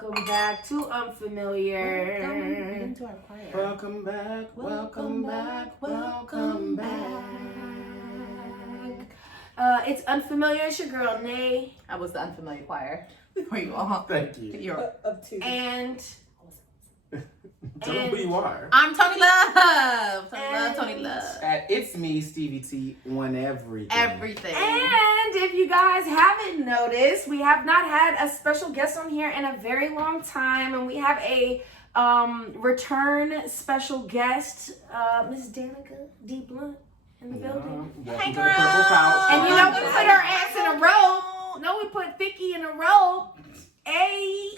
welcome back to Unfamiliar. Welcome into our choir. Welcome back, welcome back, welcome back. It's Unfamiliar. It's your girl, Nay. I was the unfamiliar choir for you all. Thank you. You're Up to. And Tell them who you are. I'm Tony Love. Tony And- Love. It's me, Stevie T, on everything. Everything. And if you guys haven't noticed, we have not had a special guest on here in a very long time, and we have a return special guest, Miss Danica D. Blunt in the building. Welcome Hey, to the Purple girl. Couch. And you know we put her ass in a row. No, we put Vicky in a row. Hey,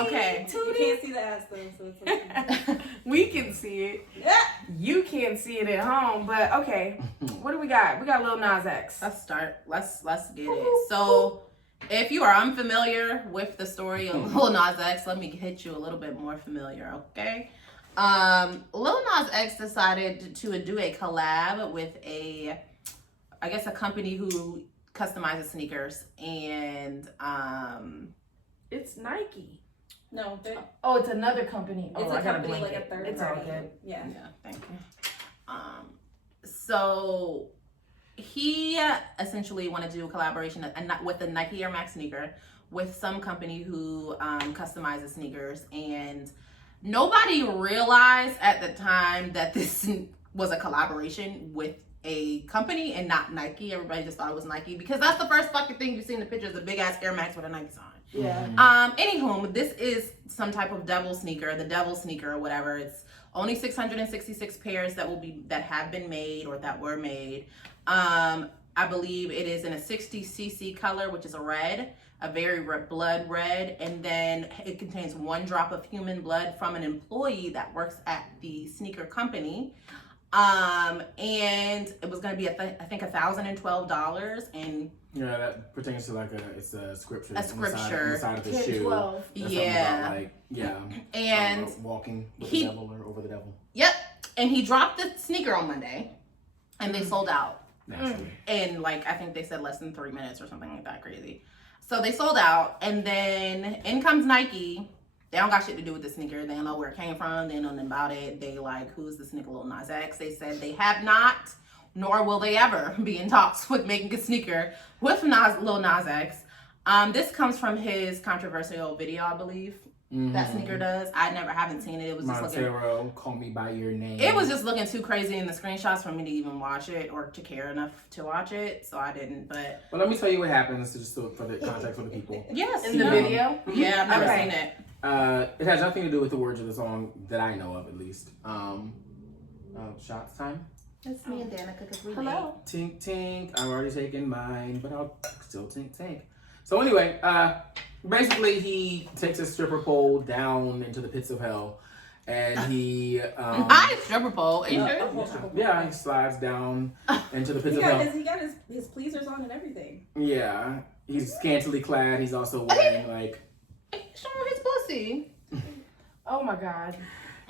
okay. You can't see the ass though, so it's okay. We can see it. Yeah. You can't see it at home, but okay. What do we got? We got Lil Nas X. Let's start. Let's get it. So, if you are unfamiliar with the story of Lil Nas X, let me hit you a little bit more familiar, okay? Lil Nas X decided to do a collab with a company who customizes sneakers, and It's Nike. No, Oh, it's another company. Oh, it's I a gotta company blink like it. a third It's all party. good. Yeah. yeah, thank you. So he essentially wanted to do a collaboration with the Nike Air Max sneaker with some company who customizes sneakers, and nobody realized at the time that this was a collaboration with a company and not Nike. Everybody just thought it was Nike because that's the first fucking thing you see in the pictures, a big ass Air Max with a Nike sign. Yeah. Anywho, this is some type of devil sneaker, the devil sneaker or whatever. It's only 666 pairs that have been made or that were made. I believe it is in a 60cc color, which is a red, a very blood red, and then it contains 1 drop of human blood from an employee that works at the sneaker company. And it was going to be I think $1,012, and Yeah, that pertains to it's a scripture. A scripture. On the side of the 10, shoe. 12. That's something Yeah. about, And walking with he- the devil or over the devil. Yep. And he dropped the sneaker on Monday, and they sold out Naturally. in I think they said less than 3 minutes or something like that crazy. So they sold out, and then in comes Nike. They don't got shit to do with the sneaker. They don't know where it came from. They don't know nothing about it. They who's this nigga Lil Nas X? They said they have not, nor will they ever be in talks with making a sneaker with Lil Nas X. This comes from his controversial video, I believe. That sneaker does. Haven't seen it. It was just Montero, call me by your name. It was just looking too crazy in the screenshots for me to even watch it or to care enough to watch it, so I didn't. But Well, let me tell you what happens, just for the context for the people. yes, In the video? Yeah, I've never Okay. seen it. It has nothing to do with the words of the song that I know of, at least. Shots time. It's me and Danica because we Hello. Tink tink. I've already taken mine, but I'll still tink tink. So anyway, basically he takes a stripper pole down into the pits of hell, and he I stripper pole. Are you sure? yeah, he slides down into the pits He of hell. got his pleasers on and everything. Yeah, he's scantily clad. He's also wearing Show him his pussy. Oh my God.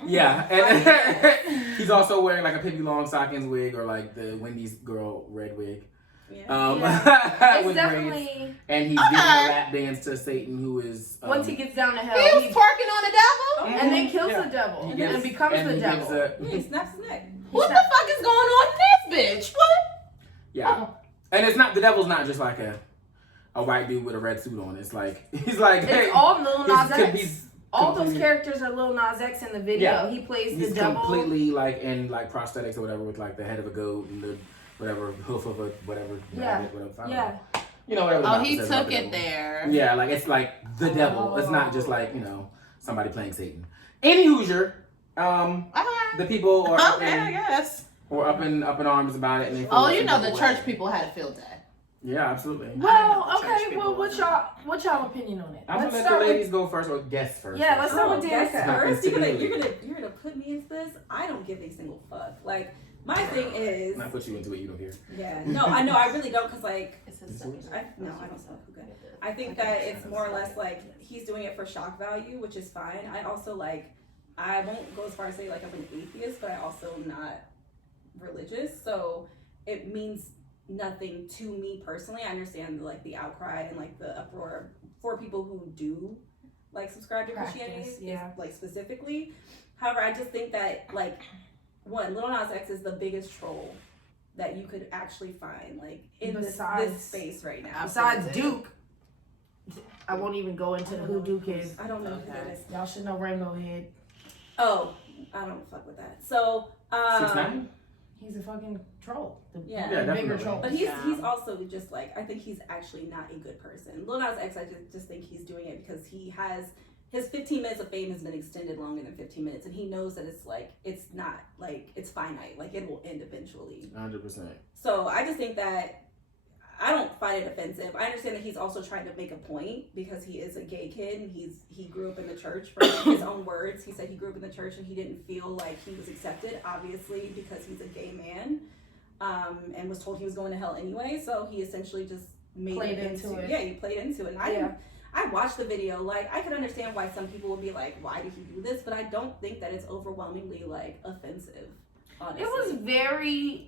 yeah, and he's also wearing a Pippi Longstockings wig or the Wendy's girl red wig. Yeah. It's with braids. definitely And he's giving a lap dance to Satan, who is once he gets down to He hell, was twerking on the devil. and then kills Yeah. the devil He gives- and becomes and the he devil. gives He snaps his neck. What the fuck is going on in this bitch? What? yeah, and it's not the devil's not just a white dude with a red suit on. It's he's hey, It's all Lil Nas X. he's All those completely- characters are Lil Nas X in the video. Yeah. He plays He's the devil. completely in prosthetics or whatever with the head of a goat and the whatever hoof of a whatever. Yeah. rabbit, whatever. I don't Yeah. know. You know whatever. the Oh, Bible he says about took the it devil. there. Yeah, it's the devil. It's not just somebody playing Satan. Any Hoosier, the people are up Okay, I in, guess. or up in arms about it. And they feel Oh, some you know type the of church way. people had a field day. Yeah, absolutely. I know Well, the church okay. people Well, was- what's y'all opinion on it? I'm Let's gonna let the start ladies with. go first or guess first. Yeah, let's start with Yes, Danica. first. It's You're gonna put me into this. I don't give a single fuck. My thing is. When I put you into it, you don't hear. Yeah. No, I know. I really don't, cause It's his I don't know. Okay. I think that it's more or less he's doing it for shock value, which is fine. I also I won't go as far as say I'm an atheist, but I also am not religious, so it means nothing to me personally. I understand the outcry and the uproar for people who do like subscribe to Practice, Christianity, yeah. like specifically. However, I just think that like one, Lil Nas X is the biggest troll that you could actually find like in this space right now. Besides Duke, I won't even go into who Duke is. I don't know who that is. Y'all should know Rainbow Head. Oh, I don't fuck with that. So 6ix9ine? He's a fucking troll. Yeah, bigger definitely. troll. but he's also just like, I think he's actually not a good person. Lil Nas X, I just think he's doing it because he has his 15 minutes of fame has been extended longer than 15 minutes, and he knows that it's like it's not like it's finite, like it will end eventually. 100%. So I just think that I don't find it offensive. I understand that he's also trying to make a point because he is a gay kid and he grew up in the church. For his own words, he said he grew up in the church and he didn't feel like he was accepted, obviously, because he's a gay man, and was told he was going to hell anyway. So he essentially just played into it. Yeah, he played into it. And I watched the video. Like, I could understand why some people would be like, why did he do this? But I don't think that it's overwhelmingly like offensive. Honestly, it was very.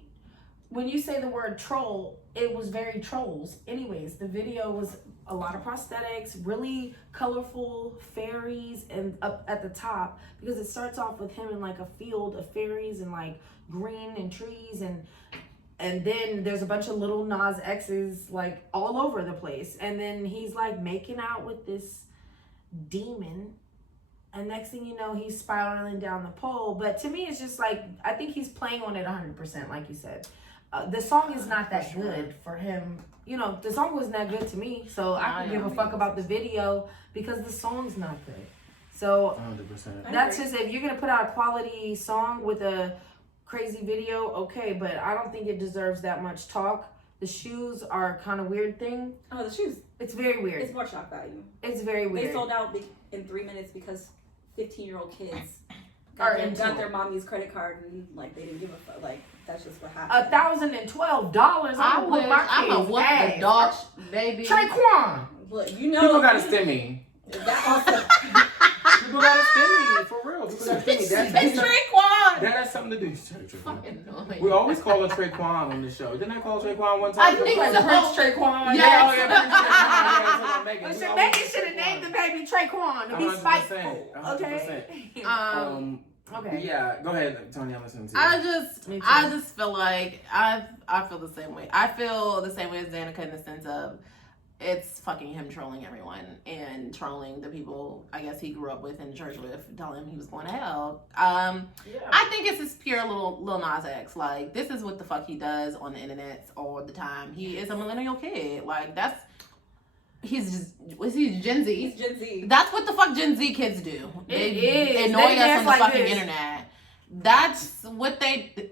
When you say the word troll, it was very trolls. Anyways, the video was a lot of prosthetics, really colorful fairies, and up at the top, because it starts off with him in like a field of fairies and like green and trees, and then there's a bunch of little Nas X's like all over the place, and then he's like making out with this demon, and next thing you know, he's spiraling down the pole. But to me, it's just like, I think he's playing on it 100%, like you said. The song is not that good for him. You know, the song wasn't that good to me, so I can give a fuck about the video because the song's not good. So 100%. that's just, if you're gonna put out a quality song with a crazy video, okay, but I don't think it deserves that much talk. The shoes are kind of weird thing. Oh, the shoes. It's very weird. It's more shock value. It's very weird. They sold out in 3 minutes because 15-year-old kids Got their mommy's credit card and like they didn't give a fuck. Like, that's just what happened. $1,012. I'm gonna whoop the dog, baby. Traquan. Look, you know, People got a stimmy. That also. People got a stimmy, for real. People got a stimmy. It's Traquan. That has something to do. Fucking annoying. We always call her Traquan on the show. Didn't I call her Traquan one time? I think Like so. Prince Traquan. Yes. Yeah, Megan. Listen, Megan should have named the baby Traquan to be 100%, spiteful. 100%. Okay. Okay. Yeah, go ahead, Tony. I'm listening to you. I just feel like I feel the same way. I feel the same way as Danica in the sense of it's fucking him trolling everyone and trolling the people I guess he grew up with in church with, telling him he was going to hell. I think it's just pure Lil Nas X. Like, this is what the fuck he does on the internet all the time. He is a millennial kid. Like, he's Gen Z. He's Gen Z. That's what the fuck Gen Z kids do. They annoy They us on the like fucking this. internet. That's what they.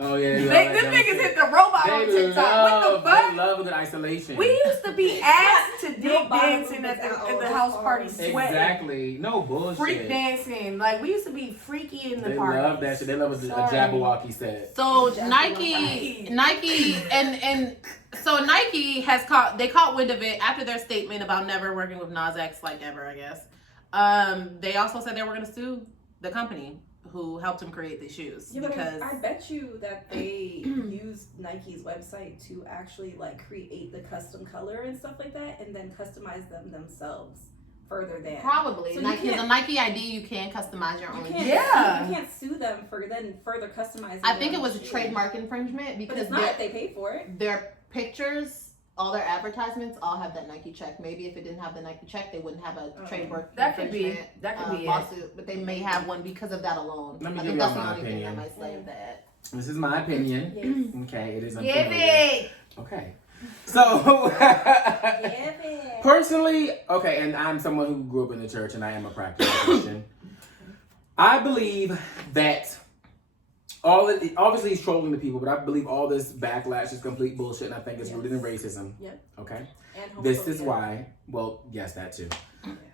Oh yeah, Them niggas hit the robot on TikTok. What the fuck? They love a good isolation. We used to be asked to dig dancing at movements the house party, sweating. Exactly. No bullshit. Freak dancing. Like, we used to be freaky in the They party. love that shit. They love a Jabberwocky set. So Jabberwocky. Nike and so Nike has caught wind of it after their statement about never working with Nas X, like ever, I guess. They also said they were going to sue the company who helped him create these shoes. Yeah, because I bet you that they used Nike's website to actually like create the custom color and stuff like that, and then customize them themselves further than probably So Nike is a Nike ID. You can customize your own. you can't sue them for then further customizing. I think their it was a shoe. trademark infringement But because it's not. They paid for it. their pictures, all their advertisements, all have that Nike check. Maybe if it didn't have the Nike check, they wouldn't have a trademark That could be infringement it. lawsuit. But they may have one because of that alone. Let me I give think y'all that's the my only thing opinion. that might say that. This is my opinion. Yes. Okay, it is Give unfamiliar. it. Okay. So Yeah. personally, okay, and I'm someone who grew up in the church and I am a practical Christian. I believe that obviously he's trolling the people, but I believe all this backlash is complete bullshit, and I think it's rooted in racism. Yep. Okay. And This is why. Well, yes, that too.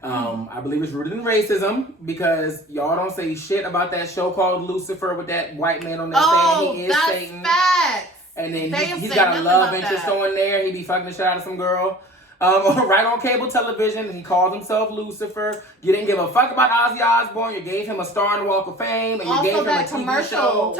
I believe it's rooted in racism because y'all don't say shit about that show called Lucifer with that white man on that saying he is Satan. Facts. And then They he's say got a nothing love about interest that. on there. He be fucking the shit out of some girl. right on cable television. He called himself Lucifer. You didn't give a fuck about Ozzy Osbourne. You gave him a star in the Walk of Fame, and you gave him a TV show.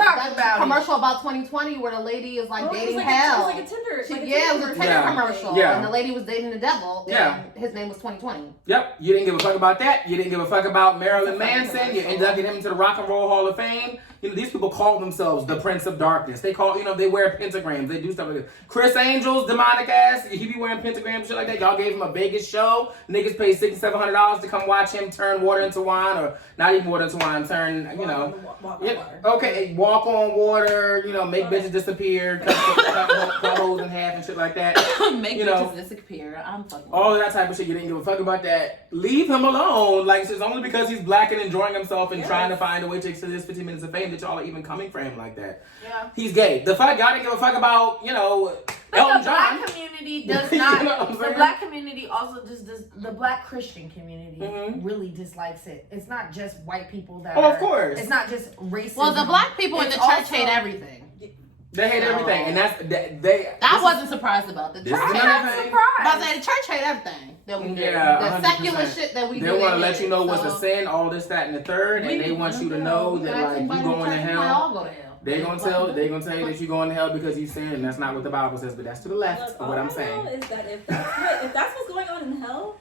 Commercial about 2020 where the lady is like dating hell. It was like a Tinder. It was a Tinder commercial. Yeah. And the lady was dating the devil. Yeah. And his name was 2020. Yep. You didn't give a fuck about that. You didn't give a fuck about Marilyn Manson. You inducted him into the Rock and Roll Hall of Fame. You know, these people call themselves the Prince of Darkness. They call, they wear pentagrams. They do stuff like that. Chris Angel's demonic ass, he be wearing pentagrams and shit like that. Y'all gave him a Vegas show. Niggas paid $600-$700 to come watch him turn water into wine, or not even water into wine, turn, walk on water, make bitches disappear, cut holes in half and shit like that. Make bitches disappear. I'm fucking all of that type of shit. You didn't give a fuck about that. Leave him alone. Like, it's only because he's black and enjoying himself and trying to find a way to extend his 15 minutes of fame that y'all are even coming for him like that. Yeah. He's gay. The fuck, y'all didn't give a fuck about, But Elton the John. black community does not. You know what I'm The saying? black community also just does. The black Christian community Mhm. really dislikes it. It's not just white people that. Oh, are, of course. It's not just racism. Well, the black people in the It's church also- hate everything. They hate everything, and they. I wasn't surprised about the This church. is I'm another not thing. But I surprised. say the church hate everything that we do. Yeah, The secular 100%. shit that we They do. want to they let you know hate. what's a sin, all this, that, and the third, and they want you to know that like you going to hell. All go to hell. They gonna tell you that you going to hell because you sinned, and that's not what the Bible says. But that's to the left of what I'm saying. Is that if that's what's going on in hell,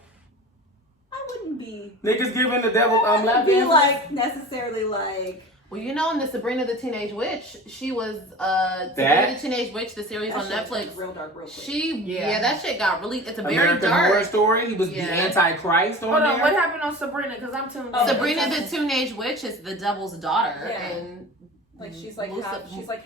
I wouldn't be. Niggas giving the devil lap Be dances. like necessarily like. Well, in the Sabrina the Teenage Witch, she was That? Sabrina the Teenage Witch, the series on That shit Netflix. went real dark, real quick. That shit got really. It's a very American Horror dark. Story. He was the Antichrist on Hold on, there. what happened on Sabrina? Because I'm telling you. Oh, Sabrina the Teenage Witch is the devil's daughter, Yeah. and Like she's like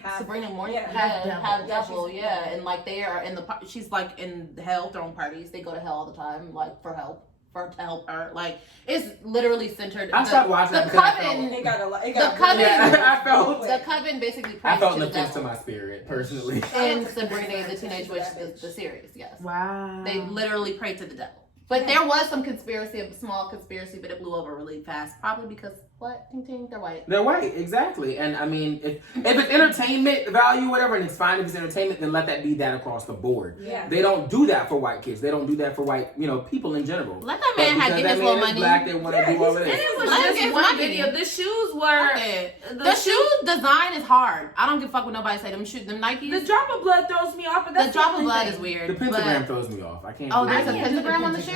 half. Sabrina Morning, Yeah. half Yeah, devil, she's- yeah, and like they are in the. She's like in hell throwing parties. They go to hell all the time, like for help. To help her, like it's literally centered. I stopped watching the that because I coven. It got a lot. The coven. Yeah, I felt. The coven basically. I felt an prays to the offense to devil. my spirit, personally. And Sabrina the Teenage Witch, the series, yes. Wow. They literally prayed to the devil. But there was some conspiracy, a small conspiracy, but it blew over really fast. Probably because what? Ting ting, they're white. They're white, exactly. And I mean, if it's entertainment value, whatever, and it's fine if it's entertainment, then let that be that across the board. Yeah. They don't do that for white kids. They don't do that for white, people in general. Let that But man because get that his man little is money. black, they want to do all of And this. it was Let him just get one money. video. The shoes were. Okay. The shoe design is hard. I don't give a fuck what nobody say. Them Nikes. The drop of blood throws me off, but The that's drop of only blood thing. is weird. The pentagram but- throws me off. I can't. Oh, do there's a that. pentagram on the shoe?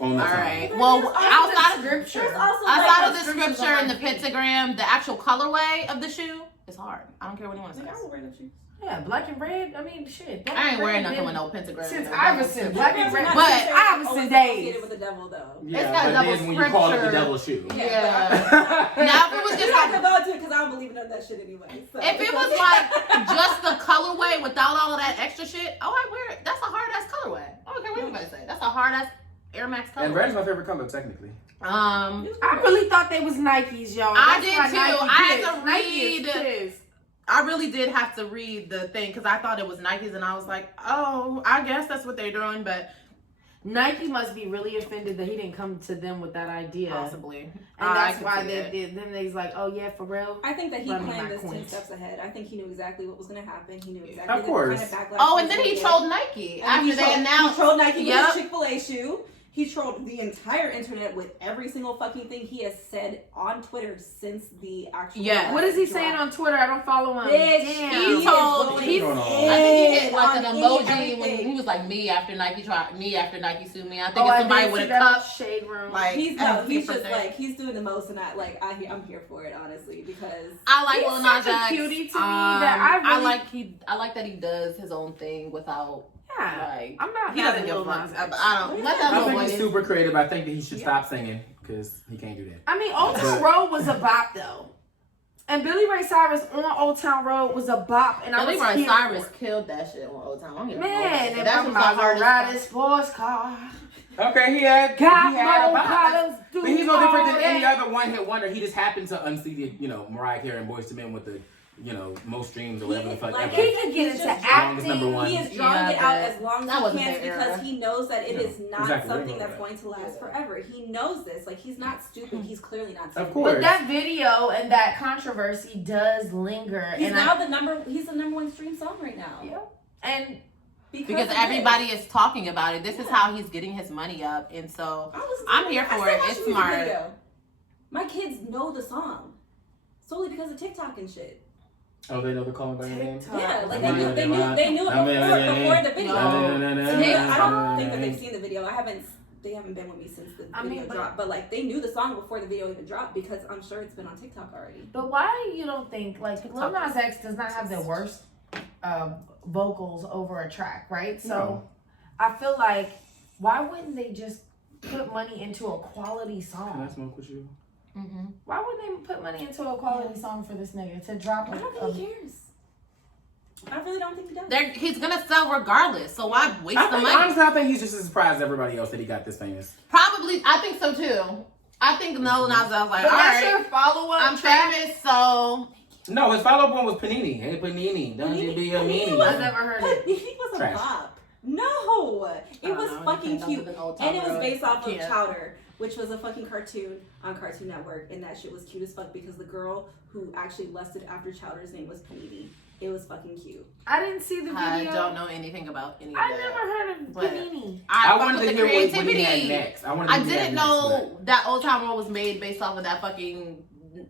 On the All top. right. Well, Also outside of the scripture. There's also outside like of the scripture and the pentagram, the actual colorway of the shoe is hard. I don't care what anyone says. I will wear them shoes. Yeah, black and red. I mean, shit. Black I ain't and wearing red nothing with been- no pentagram. Since no Iverson, devil. black and red. Not But necessarily Iverson always days. associated with the devil though. Yeah, It's got but double then when you call it the scripture. devil shoe. Yeah. Now, if it was We're just not like, gonna go into it because I don't believe in none of that shit anyway. So. if it was like just the colorway without all of that extra shit, oh, I wear it. That's a hard ass colorway. I don't care what anybody say. That's a hard ass Air Max colorway. And red's my favorite color, technically. I really thought they was Nikes, y'all. I That's did why too. Nike I had pissed. to Nike is read- pissed. I really did have to read the thing because I thought it was Nikes and I was like, oh, I guess that's what they're doing, but Nike must be really offended that he didn't come to them with that idea. possibly. And I that's could why see they it. did. Then they's like, oh yeah, for real. I think that he Run me planned my this 10 coins. steps ahead. I think he knew exactly what was going to happen. He knew exactly Of course. the kind of backlash. Oh, was and then gonna he get. trolled Nike And after he they trolled- announced. He trolled Nike Yep. with his Chick-fil-A shoe. He trolled the entire internet with every single fucking thing he has said on Twitter since the actual. Yeah. What is he drop. saying on Twitter? I don't follow him. Bitch, Damn. He is told- going he's- going on? I think he hit like on an any emoji when everything. he was like me after Nike sued me. I think Oh, it's I somebody did with see a that cup. shade room. Like He's just 50%. like he's doing the most, and I'm here for it honestly because I like He's Lil Nas such a X. cutie to me that I really- I like that he does his own thing without yeah, like I'm not. he mad doesn't at give a Lil fuck. Nas X. I don't let that I little think boy. he's super creative. I think that he should stop singing because he can't do that. I mean, Old Town Road was a bop though, and Billy Ray Cyrus on Old Town Road was a bop, and I Billy was Ray here Cyrus for it. killed that shit on Old Town. I don't even Man, know. and That's I'm my about to hardest ride a sports car. Okay, he had Got he had my a bop. colors, But he's no different than any that. other one-hit wonder. He just happened to unseat, Mariah Carey and Boyz II Men with the, most streams or whatever the fuck like, ever. He could get into Longest acting. number one. he is drawing Yeah, it out but as long that as he wasn't can their because era. he knows that it Yeah, is not exactly. something They know that's that. going to last forever. He knows this. Like he's not stupid. He's clearly not stupid. Of course. But that video and that controversy does linger. He's and now the number. He's the number one stream song right now. Yeah. And because of everybody is talking about it. This is how he's getting his money up, and so I'm here for it. It's smart. Video. My kids know the song solely because of TikTok and shit. Oh, they know the calling by your name? Yeah, like they knew it before the video. I don't think that they've seen the video. They haven't been with me since the video dropped. But like they knew the song before the video even dropped because I'm sure it's been on TikTok already. But why you don't think like Lil Nas X does not have the worst vocals over a track, right? So No. I feel like why wouldn't they just put money into a quality song? Can I smoke with you? Mm-hmm. Why wouldn't they put money into a quality song for this nigga to drop? I don't think he cares. I really don't think he does. He's gonna sell regardless, so why waste the money? Honestly, I think he's just as surprised as everybody else that he got this famous. Probably, I think so too. I think Lil Nas X was like, But all that's right, your follow-up. I'm famous, so No, his follow-up one was Panini. Hey, Panini, don't you be a meanie. I've never heard it. He was a Trash. bop. No, it was know, fucking anything cute, other than Old and Town it was Road. based off of Yeah. Chowder, which was a fucking cartoon on Cartoon Network, and that shit was cute as fuck because the girl who actually lusted after Chowder's name was Panini. It was fucking cute. I didn't see the video. I don't know anything about any of I that. never heard of But Panini. I wanted wanted to the hear what he had creativity. next. I didn't know that Old Town Road was made based off of that fucking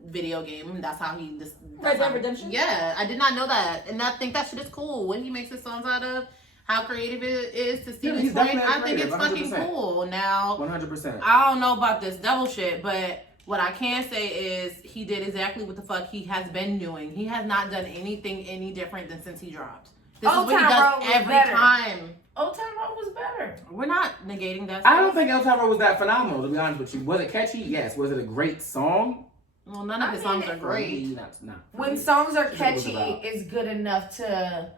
video game. That's how he just. Red Dead Redemption? Yeah, I did not know that, and I think that shit is cool. What he makes his songs out of, how creative it is to Steven's he's point. definitely I think it's creative, fucking 100%. cool. Now, 100%. I don't know about this devil shit, but what I can say is he did exactly what the fuck he has been doing. He has not done anything any different than since he dropped. This Old is what he Town does Road was every better. time. Old Town Road was better. We're not negating that. I don't think El Toro was that phenomenal, to be honest with you. Was it catchy? Yes. Was it a great song? Well, none of his songs are For great. me, not for When me. songs are That's what it was catchy, about. it's good enough to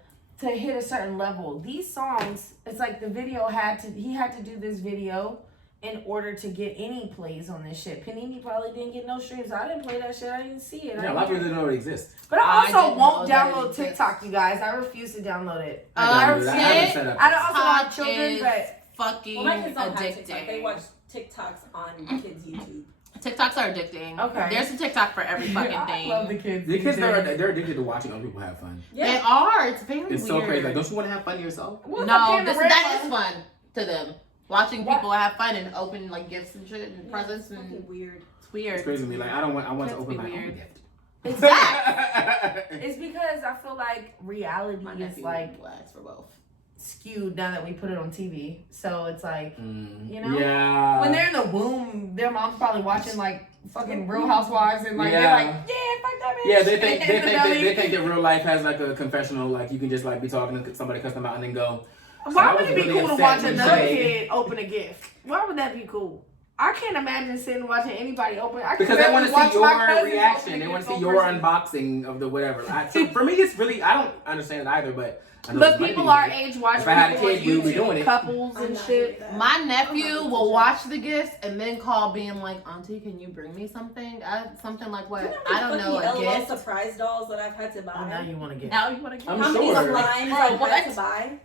hit a certain level. These songs, it's like the video he had to do this video in order to get any plays on this shit. Panini probably didn't get no streams. I didn't play that shit. I didn't see it. Yeah, a lot of people didn't know it exists. But I I also didn't won't know that download it exists. TikTok, you guys. I refuse to download it. I Uh, don't know that. I haven't set up I don't also have TikTok children, is but fucking Well, my kids don't have TikTok. They addicting. watch TikToks on kids' YouTube. TikToks are addicting. Okay. There's a TikTok for every fucking I thing. love the kids. The kids, these days. they're addicted to watching other people have fun. They are. It's very It's weird. so crazy. Like, don't you want to have fun yourself? What's No, up, that is fun to them. Watching people have fun and open like gifts and shit and presents It's fucking and weird. it's weird. It's crazy to me. Like, I want to Kids open be my weird. own gift. Exactly. It's because I feel like reality My is nephew like blacks for both. skewed now that we put it on TV. So it's like, you know? Yeah. when they're in the womb, their mom's probably watching like fucking Real Housewives and like Yeah. they're like, yeah, fuck that bitch. Yeah, they think In the belly. they think that real life has like a confessional, like you can just like be talking to somebody, cuss them out, and then go. Why I would was it be really cool to upset watch when another they- kid open a gift? Why would that be cool? I can't imagine sitting watching anybody open. I can Because they barely want to watch see my your cousins reaction. open They a want to gift see on your person. unboxing of the whatever. So for me, it's really I don't understand it either. But I know But it's money people being our made. age watch If I had a people on kid, we would be YouTube, doing it. couples I'm and not shit. doing that. My I'm nephew not will doing watch the gifts and then call being like, Auntie, can you bring me something? Something like what? You know I don't know, a fucking LOL gift. surprise dolls that I've had to buy. Oh, now you want to get. Now you want to get I'm How many sure. slimes Bro, I've what? had to buy?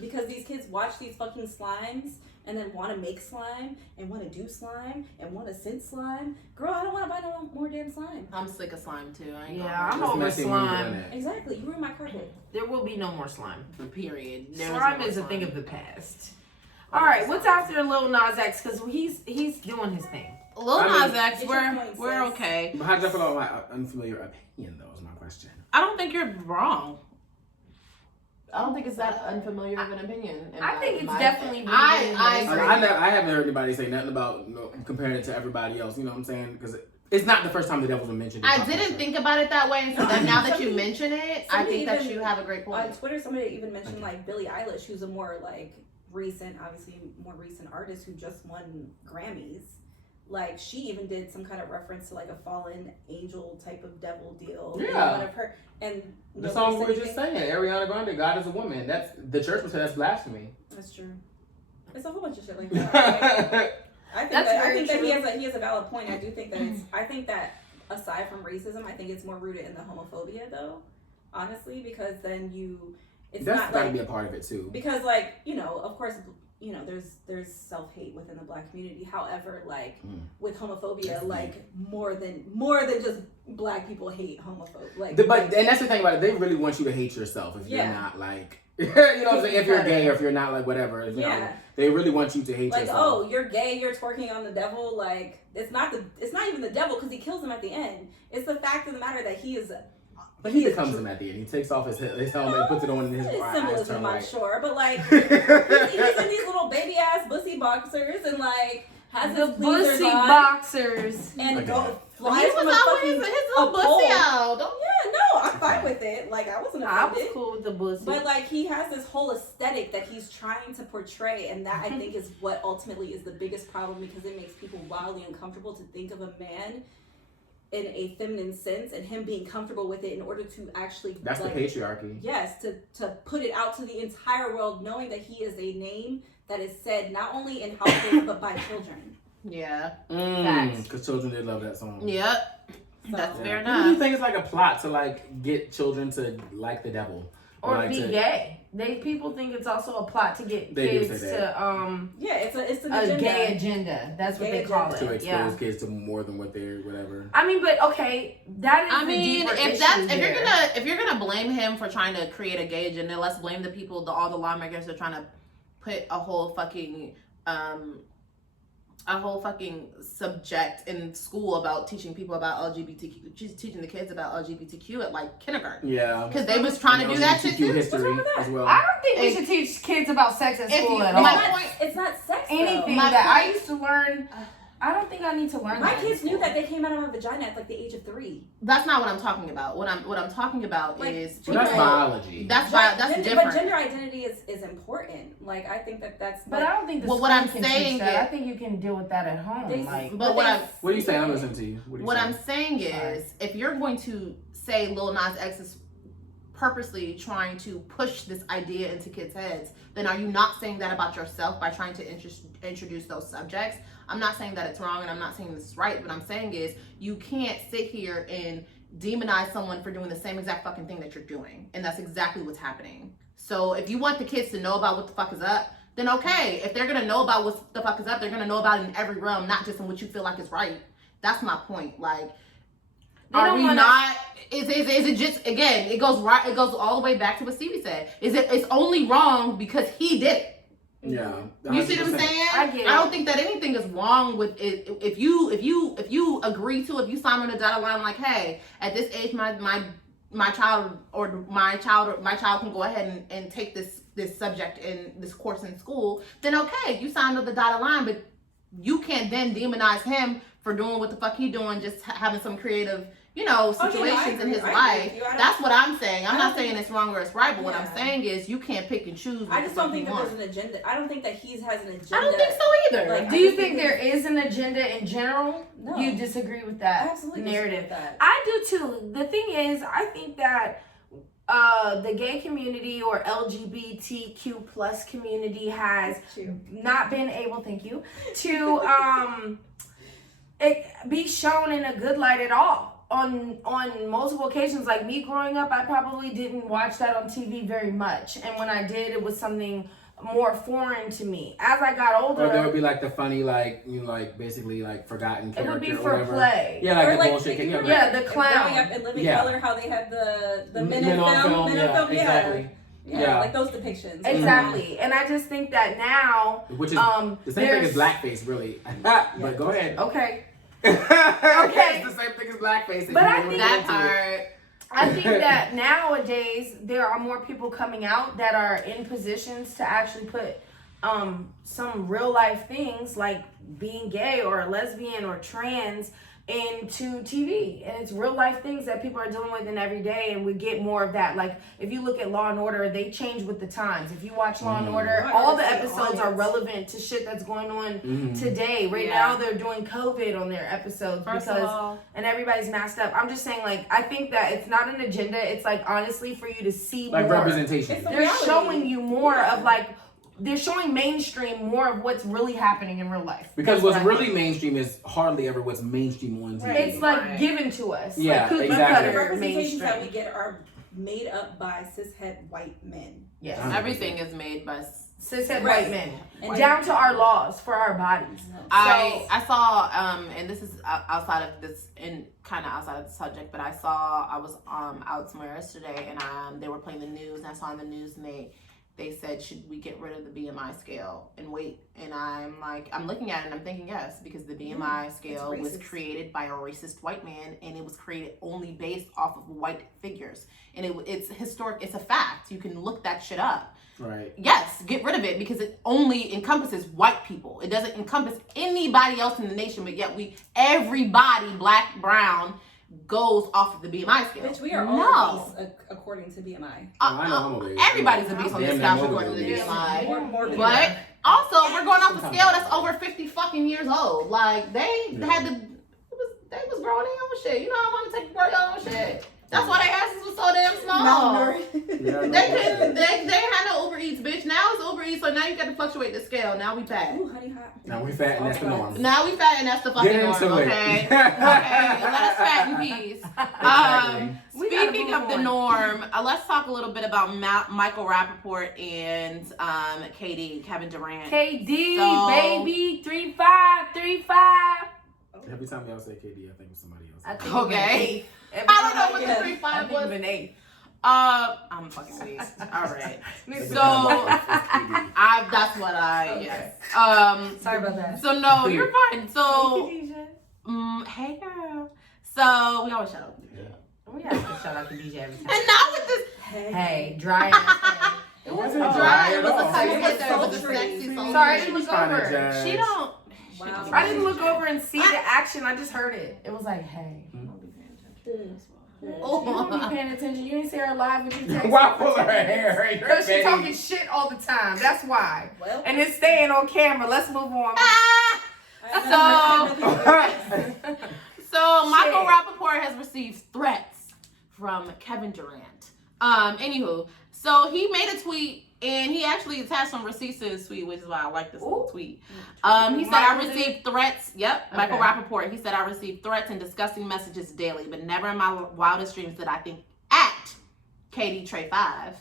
Because these kids watch these fucking slimes and then want to make slime and want to do slime and want to scent slime. Girl, I don't want to buy no more damn slime. I'm sick of slime too. I ain't Yeah, I'm gonna over It's messy when you're slime. doing that. Exactly. You ruined my carpet. There will be no more slime. period. Slime is a thing of the past. All right, what's after Lil Nas X? Because he's doing his thing. Lil I mean- Nas X, Get your point, we're sis. okay. But how does that feel about my unfamiliar opinion, though? Is my question. I don't think you're wrong. I don't think it's that unfamiliar of an opinion. I think it's definitely. I agree. I haven't heard anybody say nothing about comparing it to everybody else. You know what I'm saying? Because it's not the first time the devil's been mentioned. in I pop didn't culture. think about it that way, and so then now that you Somebody- mention it, I somebody think that even- you have a great On point. Twitter, somebody even mentioned like Billie Eilish, who's a more like recent, obviously more recent artist who just won Grammys. Like she even did some kind of reference to like a fallen angel type of devil deal. in Yeah. one of her, and The nobody song we said were just anything. saying, Ariana Grande, God is a woman. That's the church would say that's blasphemy. That's true. It's a whole bunch of shit like that. Like, I think That's that, I very think that true. he has a valid point. I do think that it's. I think that aside from racism, I think it's more rooted in the homophobia, though. Honestly, because then it's That's not got to like be a part of it too. because like of course there's self-hate within the black community. However, like with homophobia, That's like more than just black people hate homophobe. Like But and that's the thing about it. They really want you to hate yourself if you're Yeah. not like You know what I'm saying? If you're gay or if you're not, like whatever. You know, they really want you to hate like, yourself. oh, you're gay, you're twerking on the devil. Like, it's not even the devil because he kills him at the end. It's the fact of the matter that he is. But he becomes him at the end. He takes off his helmet and puts it on his eyes. Symbolism, I'm sure, but like he's in these little baby ass bussy boxers and like has the his bleachers bussy on boxers and He flies from was a always fucking his little pussy out. Don't Yeah, no, I'm fine with it. Like I wasn't I offended. was cool with the bussy. But like he has this whole aesthetic that he's trying to portray, and that I think is what ultimately is the biggest problem because it makes people wildly uncomfortable to think of a man in a feminine sense and him being comfortable with it in order to actually That's like, the patriarchy. Yes, to put it out to the entire world, knowing that he is a name that is said not only in households but by children. Yeah. Because children did love that song. Yep. So, That's fair Do you enough. think it's like a plot to like get children to like the devil? or like be to- gay. People think it's also a plot to get They do kids say to that. Yeah, it's an a agenda. gay agenda. That's what Gay they call agenda. To it. expose Yeah. kids to more than what they're whatever. I mean, but okay, that is I the mean, deeper if issue you're there. if you're gonna blame him for trying to create a gay agenda, let's blame the people, all the lawmakers that are trying to put a whole fucking subject in school about teaching people about LGBTQ, teaching the kids about LGBTQ at like kindergarten. Yeah. Because they was trying to do that shit LGBTQ too. history as well. I don't think we should teach kids about sex at If school you- at my all. point- It's not sex. though. Anything My that I point- used to learn, I don't think I need to learn My that. in kids knew school. that they came out of a vagina at like the age of 3. That's not what I'm talking about. What I'm talking about Like, is Well, that's people- biology. that's Gender- different. But gender identity is important. Like I think that's. But I don't think the Well, school what I'm can saying teach that. is- I think you can deal with that at home. They- Like, But what I'm What are you saying? I'm listening to you. What I'm saying is, Sorry. if you're going to say Lil Nas X is purposely trying to push this idea into kids' heads, then are you not saying that about yourself by trying to introduce those subjects? I'm not saying that it's wrong and I'm not saying this is right. What I'm saying is you can't sit here and demonize someone for doing the same exact fucking thing that you're doing. And that's exactly what's happening. So if you want the kids to know about what the fuck is up, then okay. If they're gonna know about what the fuck is up, they're gonna know about it in every realm, not just in what you feel like is right. That's my point. Like, are we not? Is it just, again? It goes right. It goes all the way back to what Stevie said. It's only wrong because he did it. Yeah. You see what I'm 100%. saying? I get it. I don't think that anything is wrong with it. If you agree to, if you sign on the dotted line, like, hey, at this age, my child can go ahead and take this subject in this course in school, then okay, you signed on the dotted line, but you can't then demonize him for doing what the fuck he doing, just having some creative, situations in his life. That's what I'm saying. I'm not saying it's wrong or it's right, but what I'm saying is you can't pick and choose. I just don't think that there's an agenda. I don't think that he has an agenda. I don't think so either. Like, do you think there is an agenda in general? No. You disagree with I that absolutely narrative? disagree with that. I do too. The thing is, I think that the gay community or LGBTQ plus community has not been able, thank you, to be shown in a good light at all. On multiple occasions, like me growing up, I probably didn't watch that on TV very much, and when I did, it was something more foreign to me. As I got older, Or there would be like the funny, basically forgotten it character would be or for whatever. play. Yeah, like Or the like, bullshit. you Yeah, remember Yeah, the clown. Growing up in Living Yeah. Color, how they had the men Men in on film, film, men in film, exactly. yeah, like those depictions. Exactly, and I just think that now, Which is the same thing there's- as blackface, really. But go ahead. okay. It's the same thing as blackface. if But you I really think get that into it. part. I think that nowadays there are more people coming out that are in positions to actually put some real life things like being gay or lesbian or trans into TV, and it's real life things that people are dealing with in every day, and we get more of that. Like if you look at Law and Order, they change with the times. If you watch Law and Order, all the episodes are relevant to shit that's going on today. Right now they're doing COVID on their episodes and everybody's masked up. I'm just saying, I think that it's not an agenda. It's honestly for you to see more representation. They're showing you more of they're showing mainstream more of what's really happening in real life. Because what's really mainstream is hardly ever what's mainstream on TV. It's given to us. Yeah, cookie exactly. The cutter representations that we mainstream. get are made up by cishet white men. Yes. 100%. Everything is made by cishet Right. white men, And down to our laws for our bodies. I saw and this is outside of this and kind of outside of the subject, but I was out somewhere yesterday and they were playing the news and I saw on the news and they said, should we get rid of the BMI scale and weight? And I'm like, I'm looking at it and I'm thinking yes, because the BMI scale was created by a racist white man and it was created only based off of white figures. And it's historic, it's a fact. You can look that shit up. Right. Yes, get rid of it because it only encompasses white people. It doesn't encompass anybody else in the nation, but yet everybody, black, brown, goes off of the BMI scale. Bitch, we are all obese according to BMI. I know I'm obese. Everybody's obese on this Damn, couch I'm according to the obese. BMI. More than But that. also, we're going off a scale that's over 50 fucking years old. Like, they had to, they was growing their own shit. You know how long it takes to grow your own shit? That's why their asses was so damn small. They had no Uber Eats, bitch. Now it's Uber Eats, so now you got to fluctuate the scale. Now we fat. Ooh, honey hot. Now we fat and that's the norm. Now we fat and that's the fucking Get norm, into it. okay? Okay, let us fat in peace. Exactly. Speaking of the norm, let's talk a little bit about Michael Rappaport and KD, Kevin Durant. KD, So- baby, 3-5. Every time y'all say KD, I think of somebody else. I think Okay. Every I don't know time what I- the I 3-5 think of was. an 8. I'm fucking weak. All right. So that's what Okay. yes. Sorry about that. So no, you're fine. So Khadijah. hey girl. So we always shut up. We have to shout out to DJ every time. And now with this Hey, dry ass. It wasn't Oh, dry it at was all. a It was it was a sultry. sexy soul. Sorry, I didn't look Kinda over. jazz. She don't. Wow. I didn't look over and see the action. I just heard it. It was like, hey. You don't be paying attention. You didn't see her live when you texted. Why pull her hair? You're Because she petty. talking shit all the time. That's why. Well, And it's staying on camera. Let's move on. So Michael Rappaport has received threats from Kevin Durant. Anywho, so he made a tweet and he actually attached some receipts to his tweet, which is why I like this little tweet. He said, I received threats. Yep, Michael Rappaport. He said, I received threats and disgusting messages daily, but never in my wildest dreams did I think at KD Trey 5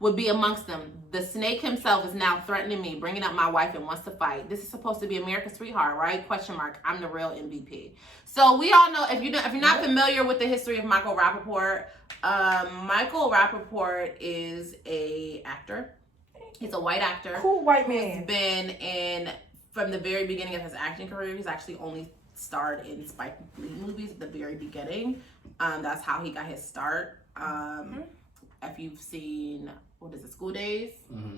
would be amongst them. The snake himself is now threatening me, bringing up my wife and wants to fight. This is supposed to be America's sweetheart, right? Question mark. I'm the real MVP. So we all know, if you're not familiar with the history of Michael Rappaport, Michael Rappaport is a actor. He's a white actor. Cool white He's man. been in, from the very beginning of his acting career, he's actually only starred in Spike Lee movies at the very beginning. That's how he got his start. If you've seen, what is it, School Days?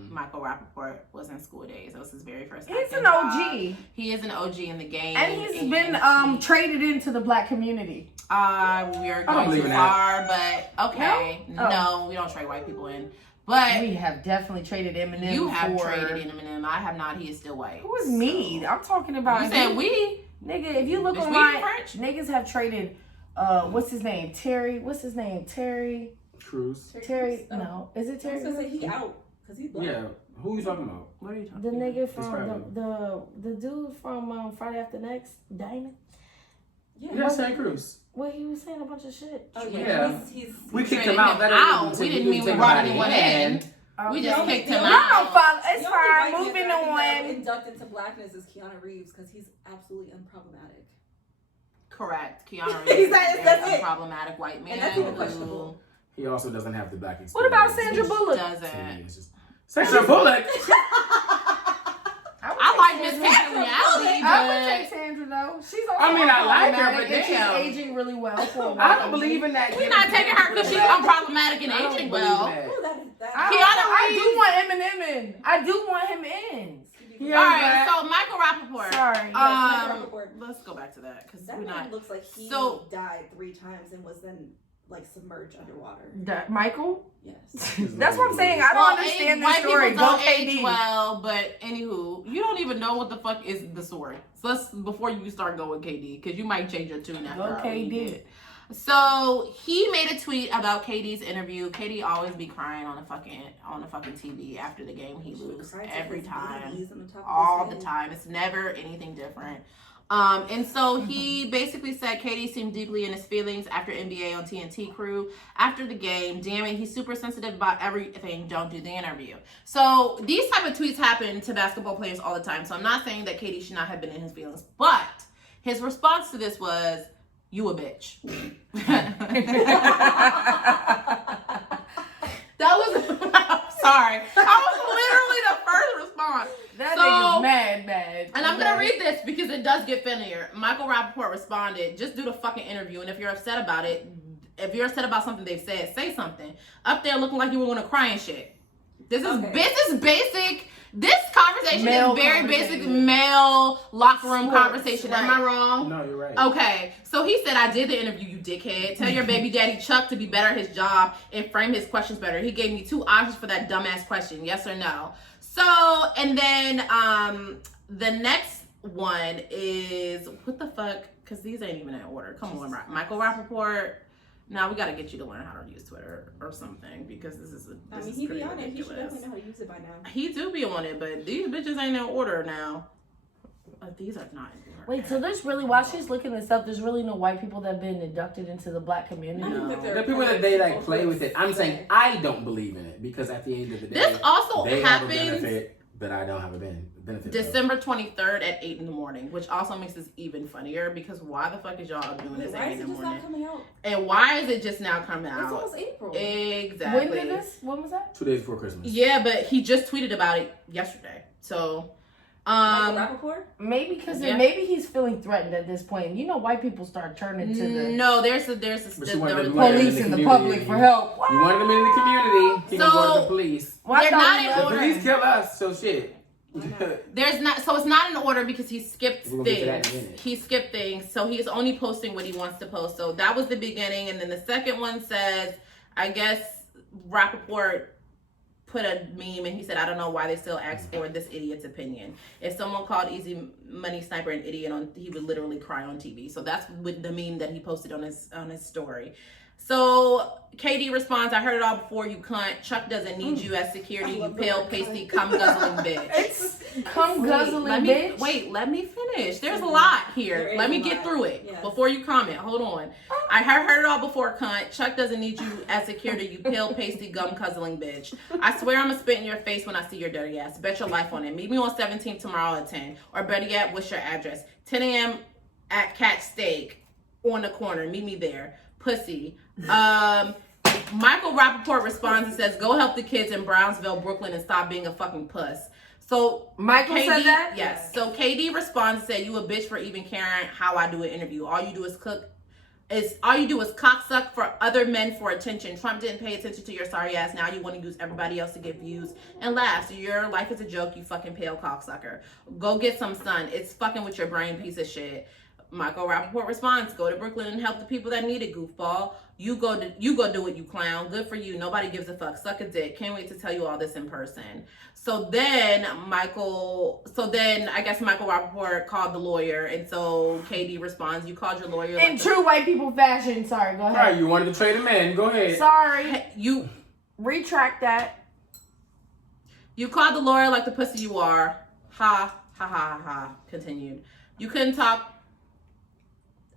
Michael Rappaport was in School Days. That was his very first He's acting an job. OG. He is an OG in the game. And he's been traded into the black community. We are going believe too in far, but okay. No? No, we don't trade white people in. But We have definitely traded Eminem. you have for... traded in Eminem. I have not. He is still white. Who is me? I'm talking about. You said we? Nigga, if you look Bitch, we online, French? niggas have traded. What's his name? Terry. What's his name? Terry. Cruz. Terry. No, is it I was Terry? gonna say he out because he's black. Yeah. Who are you talking about? What are you talking The about? nigga from Describe him. the dude from Friday After Next, Diamond. Yeah, Santa Cruz. Well, he was saying a bunch of shit. Oh Yeah. yeah, he's We kicked traded him out. him That out. didn't We mean didn't mean we take brought anybody anyone in. We The just only- kicked the him only- Y'all out. don't follow. It's the only fine. white man Moving that I think that on. inducted into blackness is Keanu Reeves because he's absolutely unproblematic. Correct. Keanu He's Reeves that- is that's a it. problematic white man. And that's even who questionable. He also doesn't have the black experience. What about Sandra Bullock? Doesn't. Sandra Bullock? I like Miss Cat reality, I would but take Sandra though. She's also I mean, I like her, problematic, but and damn. she's aging really well for a I while. don't believe in that. we're not taking her because she's unproblematic and I don't aging believe well. that. Ooh, that I do want Eminem in. I do want him in. Yeah, All right, so Michael Rappaport. Sorry. Let's go back to that because that we're man not. looks like he So- died 3 times and was then like submerged underwater. Michael? Yes. That's what I'm saying. I don't understand this white story. people Go don't age KD. well, but anywho, you don't even know what the fuck is the story. So let's before you start going KD, because you might change your tune after Go I already KD. did. So he made a tweet about KD's interview. KD always be crying on the fucking TV after the game. He loses every time, all the time. It's never anything different. And so he basically said KD seemed deeply in his feelings after NBA on TNT crew after the game. Damn it, he's super sensitive about everything. Don't do the interview. So these type of tweets happen to basketball players all the time. So I'm not saying that KD should not have been in his feelings, but his response to this was, "You a bitch." That was, I'm sorry. That was literally the first response. That nigga's mad. And I'm going to read this because it does get funnier. Michael Rappaport responded, "Just do the fucking interview. And if you're upset about it, if you're upset about something they've said, say something." Up there looking like you were going to cry and shit. This is basic. This conversation is very basic male locker room conversation. Right. Am I wrong? No, you're right. Okay, so he said, "I did the interview, you dickhead. Tell your baby daddy Chuck to be better at his job and frame his questions better. He gave me 2 options for that dumbass question, yes or no." So, and then the next one is, what the fuck? Because these ain't even in order. Come on, Michael Rappaport. Now we gotta get you to learn how to use Twitter or something, because this is he be on ridiculous. it. He should definitely know how to use it by now. He do be on it, but these bitches ain't in order now. These are not in order. Wait, so there's really, while she's looking this up, there's really no white people that have been inducted into the black community? No. The people that they like play with it. I'm saying I don't believe in it because at the end of the day, This also they have a happens benefit that I don't have a benefit. of. December 23rd at 8 in the morning, which also makes this even funnier because why the fuck is y'all doing this at 8 in the morning? Why is it just not coming out? And why is it just now coming out? It's almost April. Exactly. When was that? 2 days before Christmas. Yeah, but he just tweeted about it yesterday. So, Rappaport? Maybe because Yeah. maybe he's feeling threatened at this point. You know, white people start turning to the no, there's a But she wanted them police in and the community. public for help. You wanted them in the community. He So- gonna go to the police. Well, I They're thought not he in was- The order. police kill us, so shit. There's not, so it's not in order because he skipped We're gonna get to that in a things. minute. He skipped things, so he's only posting what he wants to post. So that was the beginning, and then the second one says, I guess Rappaport put a meme and he said, "I don't know why they still ask for this idiot's opinion. If someone called Easy Money Sniper an idiot, he would literally cry on TV." So that's with the meme that he posted on his story. So KD responds, "I heard it all before, you cunt. Chuck doesn't need you as security, you pale, pasty, cum guzzling bitch." It's come guzzling Let me bitch. let me finish. There's a lot here. There is Let me a get lot. through it Yes. before you comment. Hold on. "I heard it all before, cunt. Chuck doesn't need you as security, you pale, pasty, gum guzzling bitch. I swear I'm gonna spit in your face when I see your dirty ass. Bet your life on it. Meet me on 17th tomorrow at 10. Or better yet, what's your address? 10 a.m. at Cat Steak on the corner. Meet me there. Pussy." Michael Rappaport responds and says, "Go help the kids in Brownsville, Brooklyn, and stop being a fucking puss." So Michael said that? Yes. So KD responds and said, "You a bitch for even caring how I do an interview. All you do is cocksuck for other men for attention. Trump didn't pay attention to your sorry ass. Now you want to use everybody else to get views and laughs. Your life is a joke, you fucking pale cocksucker. Go get some sun. It's fucking with your brain, piece of shit." Michael Rappaport responds, "Go to Brooklyn and help the people that need it, goofball. You go do it, you clown. Good for you. Nobody gives a fuck. Suck a dick. Can't wait to tell you all this in person." So then I guess Michael Rappaport called the lawyer, and so KD responds, "You called your lawyer In true white people fashion. Sorry, go All right, ahead. you wanted to trade him in. Go ahead. Sorry. you Retract that. You called the lawyer like the pussy you are. Ha, ha, ha, ha, ha." Continued. "You couldn't talk."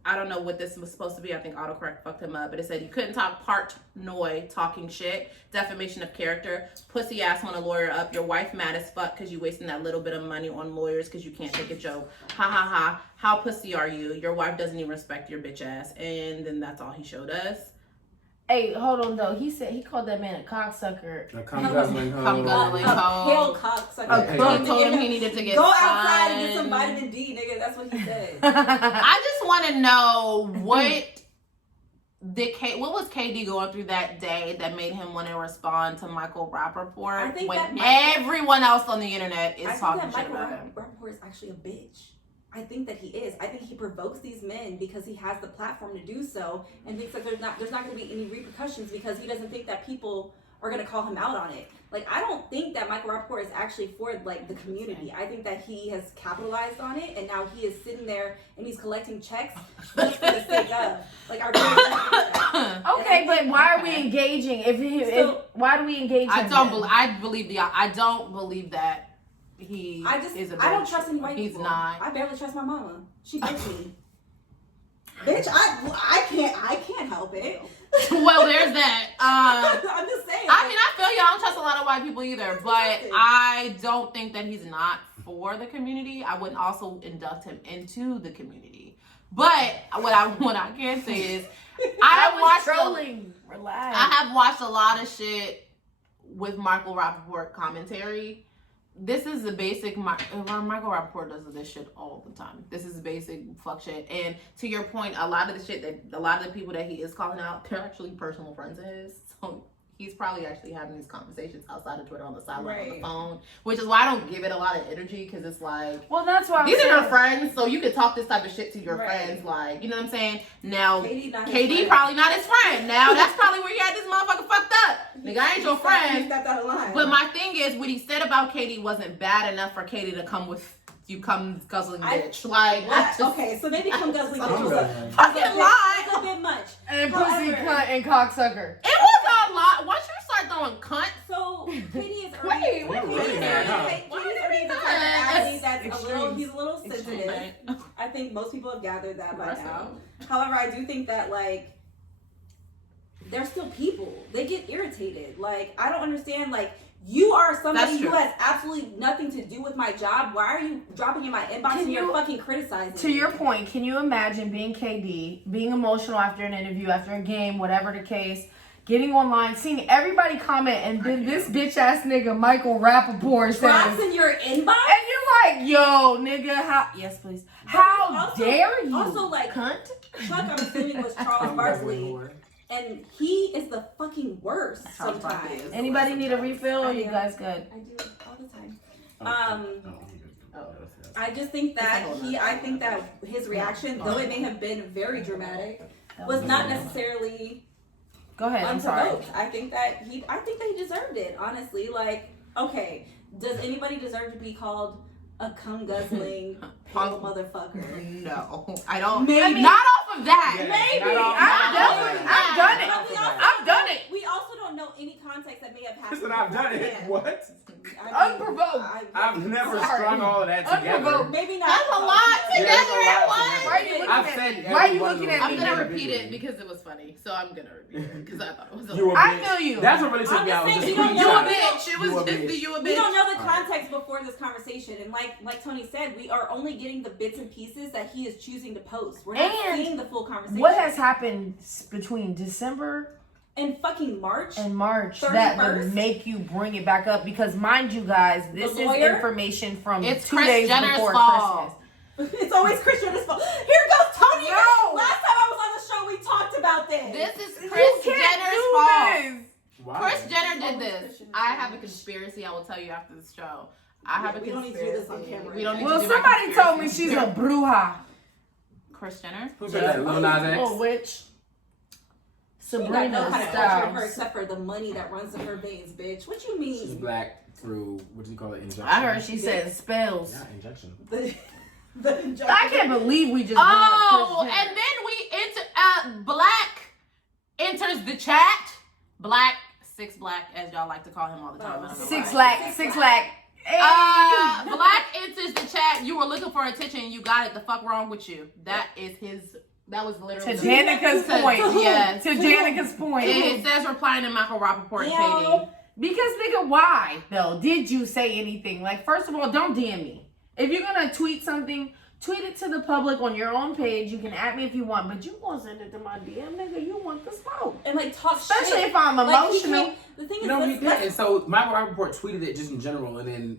I don't know what this was supposed to be. I think autocorrect fucked him up. But it said, "You couldn't talk part noi, talking shit. Defamation of character. Pussy ass want a lawyer up. Your wife mad as fuck because you wasting that little bit of money on lawyers because you can't take a joke. Ha, ha, ha. How pussy are you? Your wife doesn't even respect your bitch ass." And then that's all he showed us. Hey, hold on though. He said he called that man a cocksucker. Come guzzling Come guzzling A hoe. pale cocksucker. Okay. He told him he needed to get Go outside and get some sun. vitamin D, nigga. That's what he said. I just want to know what was KD going through that day that made him want to respond to Michael I Rappaport think when that everyone else on the internet is I think talking that shit Michael about him. Rappaport is actually a bitch. I think that he is. I think he provokes these men because he has the platform to do so, and thinks that there's not going to be any repercussions because he doesn't think that people are going to call him out on it. Like, I don't think that Michael Rappaport is actually for like the community. I think that he has capitalized on it, and now he is sitting there and he's collecting checks just for the sake of. Like, I really don't think that. Okay, but why are we engaging? Why do we engage? I him don't then? believe that he I is a bitch. I don't trust any white He's people. not. I barely trust my mama. She bitch me. Bitch, I can't help it. Well, there's that. I'm just saying. I mean, I feel you. I don't trust a lot of white people either, but I don't think that he's not for the community. I wouldn't also induct him into the community. But what I can say is, I was trolling. Relax. I have watched a lot of shit with Michael Rappaport commentary. This is the basic. Michael Rappaport does this shit all the time. This is basic fuck shit. And to your point, a lot of the shit that a lot of the people that he is calling out, they're actually personal friends of his. So he's probably actually having these conversations outside of Twitter on the sideline on the phone, which is why I don't give it a lot of energy, because it's like, well, that's why these are your friends, so you can talk this type of shit to your friends, like, you know what I'm saying? Now, KD probably not his friend. Now, that's probably where you had this motherfucker fucked up. Nigga, I ain't your friend. But my thing is, what he said about KD wasn't bad enough for KD to come with you come guzzling bitch. Like, okay, so maybe come guzzling bitch was a fucking lie. a bit much. And pussy, cunt, and cocksucker. It was a lot. Once you start throwing cunt. So KD is Wait, what? He's a little sensitive. I think most people have gathered that by now. However, I do think that like they're still people. They get irritated. Like, I don't understand. Like, you are somebody who has absolutely nothing to do with my job. Why are you dropping in my inbox and you're fucking criticizing To me? your point, can you imagine being KD, being emotional after an interview, after a game, whatever the case, getting online, seeing everybody comment, and then this bitch ass nigga Michael Rappaport drops says, in your inbox? and you're like, yo, nigga, how? Yes, please. How Also- dare you? Also, like, cunt. Chuck, I'm assuming, was Charles Barkley. And he is the fucking worst sometimes. Anybody need a refill, or you guys good? I do all the time. I just think that I think that his reaction, though it may have been very dramatic, was not necessarily Go ahead. I'm sorry. unprovoked. I think that he deserved it. Honestly, like, okay, does anybody deserve to be called a cum guzzling pale motherfucker? No, I don't. Maybe. Not off of that. Yeah, Maybe. not off I've done it. But we also I've done it. We also don't know any context that may have happened. Listen, I've done it. Yeah. What? I mean, Unprovoked. I've never Sorry. strung all of that together. Unprovoked. Maybe not. That's a lot Yeah, together that's a at lot once. together. Why are you looking I've at said me? Why are you every one of looking them. at I'm me? gonna Never repeat did it because it was funny. So I'm gonna repeat it because I thought it was. You a I bitch. feel you. That's what really took me out. I'm Was just the saying, You a screenshot. bitch. It was You a just bitch. the you a bitch. We don't know the context before this conversation, and like Tony said, we are only getting the bits and pieces that he is choosing to post. We're not And seeing the full conversation. What has happened between December in fucking March? and March that 31st? would make you bring it back up? Because mind you guys, this is lawyer? information from It's 2 Kris days Jenner's before fault. Christmas. It's always Kris Jenner's fault. Here goes Tony. No. Last time I was on the show, we talked about this. This is You Kris can't Jenner's do fault. this. Wow. Kris Jenner did Always this. Kris Jenner's I fault. have a conspiracy. I will tell you after this show. I have a we don't conspiracy. need to do this on camera. We don't need Well, to do my somebody told me conspiracy. she's a bruja. Kris Jenner. Who said that? Lil Nas X? Oh, witch. She got no Sabrina kind of culture in her Styles. except for the money that runs in her veins, bitch. What you She's mean? black through, what do you call it, injection? I heard she said spells. Yeah, injection. The injection. I can't believe we just. Oh, brought up Kris and then we enter. Black enters the chat. Black, Six Black, as y'all like to call him all the time. I don't know Six why. lakh, 6 lakh. Hey. Black enters the chat. You were looking for attention. You got it. The fuck wrong with you? That is his. That was literally. To Danica's point. Yeah. To Danica's point. It says replying to Michael Rappaport and Katie. Because nigga, why though? Did you say anything? Like, first of all, don't DM me. If you're gonna tweet something, tweet it to the public on your own page. You can at me if you want, but you gonna send it to my DM, nigga. You want the smoke. And like talk Especially shit. if I'm Like, he emotional. came- the thing is, No, he let's- did. And so Michael Rappaport tweeted it just in general, and then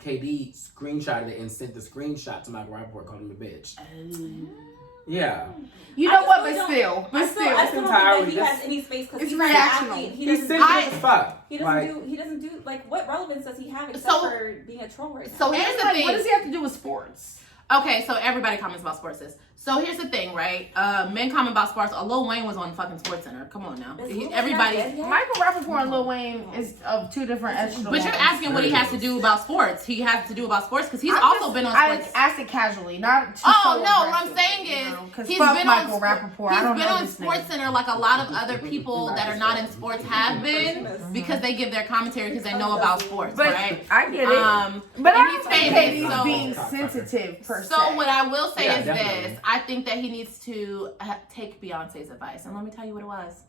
KD screenshotted it and sent the screenshot to Michael Rappaport, called him a bitch. Yeah. You I know just what? really But don't- still, I but still still. don't think that entirely- he has any space because it's he's not an reactional. athlete. He He's doesn't. sensitive as fuck. He doesn't do like what relevance does he have except So- for being a troll right now? So here's the Like, thing. what does he have to do with sports? Okay, so everybody comments about sports. So here's the thing, right? Men comment about sports. Lil Wayne was on fucking Sports Center. Come on now. Everybody. Michael Rappaport and Lil Wayne is of two different echelons. But you're asking what he has to do about sports. He has to do about sports because he's also been on sports. I asked it casually, not. Oh no! What I'm saying is he's been Michael on Rappaport. He's been on Sports Center like a lot of other people that are not in sports have been because they give their commentary because they know about sports, but right? I get it. But I he's don't think famous, KD's so being sensitive per se. So what I will say is definitely. this: I think that he needs to take Beyonce's advice, and let me tell you what it was.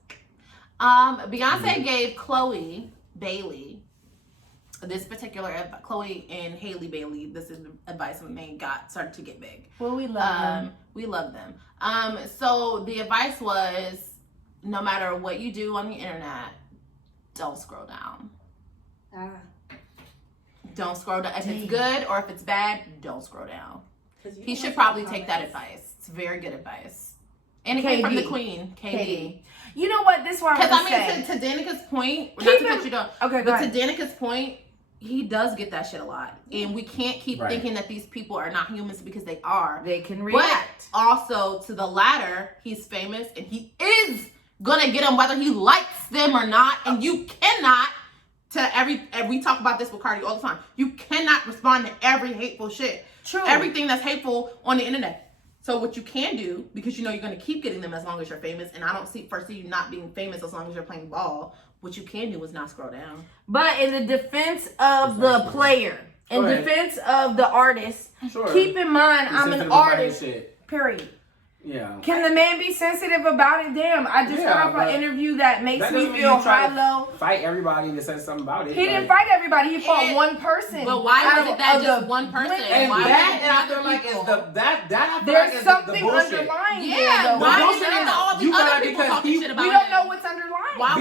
Beyonce gave Chloe Bailey this particular Chloe and Haley Bailey. This is the advice when they started to get big. Well, we love them. We love them. So the advice was, no matter what you do on the internet, don't scroll down. Don't scroll down. If it's good or if it's bad, don't scroll down. He should probably take that advice. It's very good advice. And it came from the queen, KD. You know what? This one. Because I mean, to Danica's point, not to cut you down. Okay, but to Danica's point, he does get that shit a lot, and we can't keep Right. thinking that these people are not humans because they are. They can react. But also to the latter, he's famous, and he is gonna get them whether he likes them or not. And you cannot and we talk about this with Cardi all the time. You cannot respond to every hateful shit. True. Everything that's hateful on the internet. So what you can do, because you know you're gonna keep getting them as long as you're famous, and I don't foresee you not being famous as long as you're playing ball. What you can do is not scroll down. But in the defense of the player, in defense of the artist, keep in mind I'm an artist. Period. Yeah. Can the man be sensitive about it? Damn, I just got off an interview that makes me feel high-low. Fight everybody to say something about it. He didn't fight everybody. He fought one person. But why was it that just one person? And why that, I feel like, is the There's something bullshit. underlying there, Yeah, though. why bullshit is it is that all these you other feel people like talking shit about We him? don't know what's underlying. Why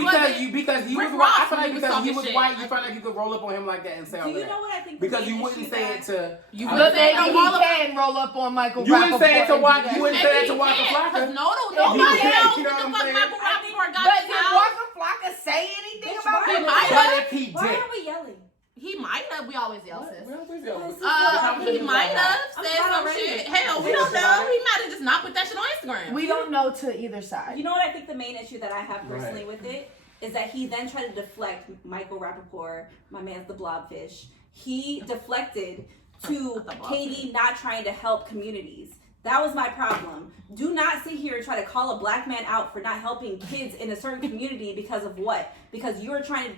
Because he was Rick white. I Ross feel like when he was because he talking was shit. white, you felt like you could roll up on him like that and say all Do you that. know what I think? Because you wouldn't say it to. You But say maybe all he can roll up on Michael You wouldn't say it to Rappaport Waka. and do You wouldn't that. say it to Waka Flocka. Nobody can't, knows you know what the what I'm fuck saying? Michael Rappaport got But in his did house. Waka Flocka say anything Bitch, about why it? He might But have. if he Why did. are we yelling? He might have. We always yell, sis. He He might have I'm said not some already. shit. Hell, we don't know. He might have just not put that shit on Instagram. We don't know to either side. You know what I think the main issue that I have personally with it is that he then tried to deflect Michael Rappaport, my man's the Blobfish. He deflected to Katie not trying to help communities. That was my problem. Do not sit here and try to call a black man out for not helping kids in a certain community because of what? Because you're trying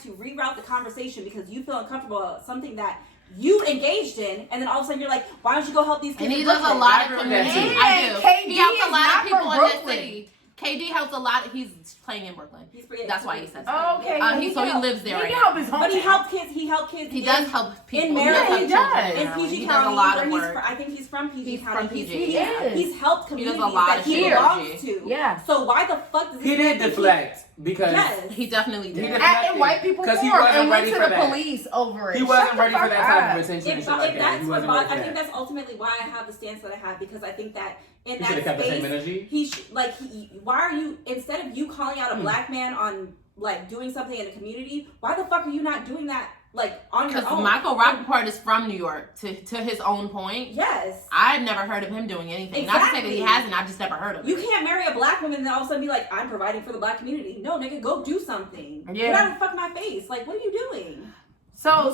to reroute the conversation because you feel uncomfortable about something that you engaged in, and then all of a sudden you're like, why don't you go help these kids? And he in does a Brooklyn? lot of I community. agree with that too. I do. KD He helps a is lot not of people from in this Brooklyn. city. KD helps a lot. He's playing in Brooklyn. That's why he says that. Oh, okay. He lives there He right can now. help his But he hometown. helped kids. He helped kids. He does help people. in Maryland, he does. in PG He County, does a lot where of he's work. I think he's from PG He's County. from PG. He is. He's helped He does a communities lot that of he shit. belongs to. Yeah. So why the fuck does this He man did think deflect because Yes. He definitely did. He And white people Because he formed wasn't and went ready to for the that. police over it. he wasn't Shut the ready for fuck that type up. of attention and If shit like that. that's He what wasn't ready I for think that. that's ultimately why I have the stance that I have, because I think that in He that should have kept the same space, energy. why are you, instead of you calling out a black man on like doing something in a community, why the fuck are you not doing that like on your Because own? Michael Rappaport is from New York. To his own point, Yes. I've never heard of him doing anything. Not to say that he Exactly. hasn't. I've just never heard of You it. can't marry a black woman and then all of a sudden be like, I'm providing for the black community. No, nigga, go do something. Yeah. Get out of fuck my face. Like, what are you doing? So,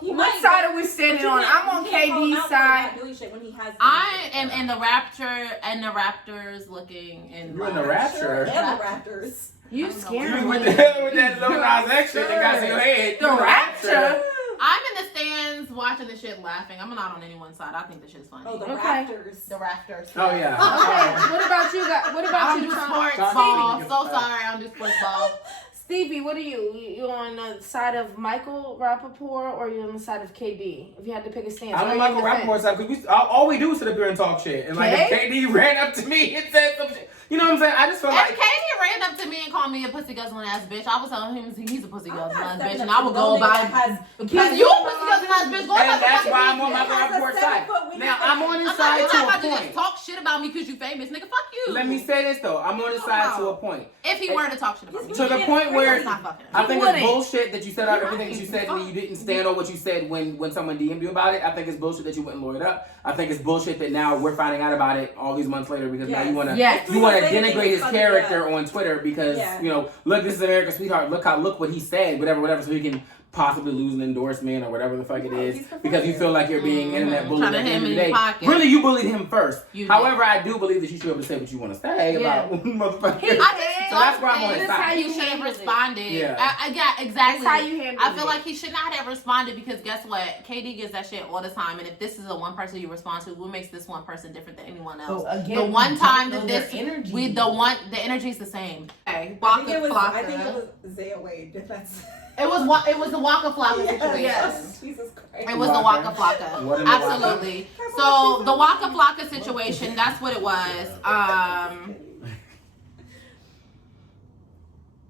He what might, side are we But standing you on? can't- I'm on you can't call him KD's out for side. not doing shit when he has I am in the Raptors looking in. You're in the line. Rapture. And the Raptors. You You scared with me. that Lil Nas X shit that got to your head. The Rapture? I'm in the stands watching the shit laughing. I'm not on anyone's side. I think the shit is funny. Oh, the Okay. Raptors. The Raptors. Oh yeah. Okay, what about you guys? What I about don't you, do Tom? sports Stevie. ball. So sorry, I don't do sports ball. Stevie, what are you? You on the side of Michael Rappaport or you on the side of KD? If you had to pick a stance. I'm Or on you Michael on the fence? Rappaport's side because all we do is sit up here and talk shit. And like if KD ran up to me and said some shit, you know what I'm saying? I just feel If like Katie ran up to me and called me a pussy guzzling ass bitch, I would tell him he's a pussy I'm guzzling not ass stepping bitch, and up I to would no go nigga by. that has- Because you a pussy guzzling ass bitch. Go and about that's the why I'm on fucking Michael Has a Rappaport's side. 7-foot wingspan. Now I'm on his I'm side not to a about to just point. talk shit about me because you famous, nigga. Fuck you. Let me say this though. I'm on his side to a point. If he were to talk shit about me. To the point where It's not fucking. I think wouldn't. it's bullshit that you said out everything that you said and Right. you didn't stand on what you said when someone DM'd you about it. I think it's bullshit that you wouldn't lawyer it up. I think it's bullshit that now we're finding out about it all these months later because now you want to Yes. you want to Because they denigrate think his it's character on Twitter because Yeah. you know, look, this is America's sweetheart. Look what he said, whatever, so he can possibly lose an endorsement or whatever the fuck it No, is he's because you feel like you're being internet bullied Trying to at the hit end of him the in day. your pocket. Really, you bullied him first. You However, I do believe that you should be able to say what you want to say Yeah. about motherfuckers. He- So I that's where I'm on think his That's how side. you he should have handled it. responded. Yeah. Yeah, exactly. That's how you handle I feel it. like he should not have responded because guess what? KD gets that shit all the time, and if this is the one person you respond to, what makes this one person different than anyone else? So again, the we one don't time know that their this energy. the energy is the same. Okay, I think it was Flocka. Zaya Wade. That's It was the Waka Flocka situation. Yes. Jesus Christ. It was the Waka What Flocka. in the Waka? Absolutely. So the Waka Flocka situation, that's what it was.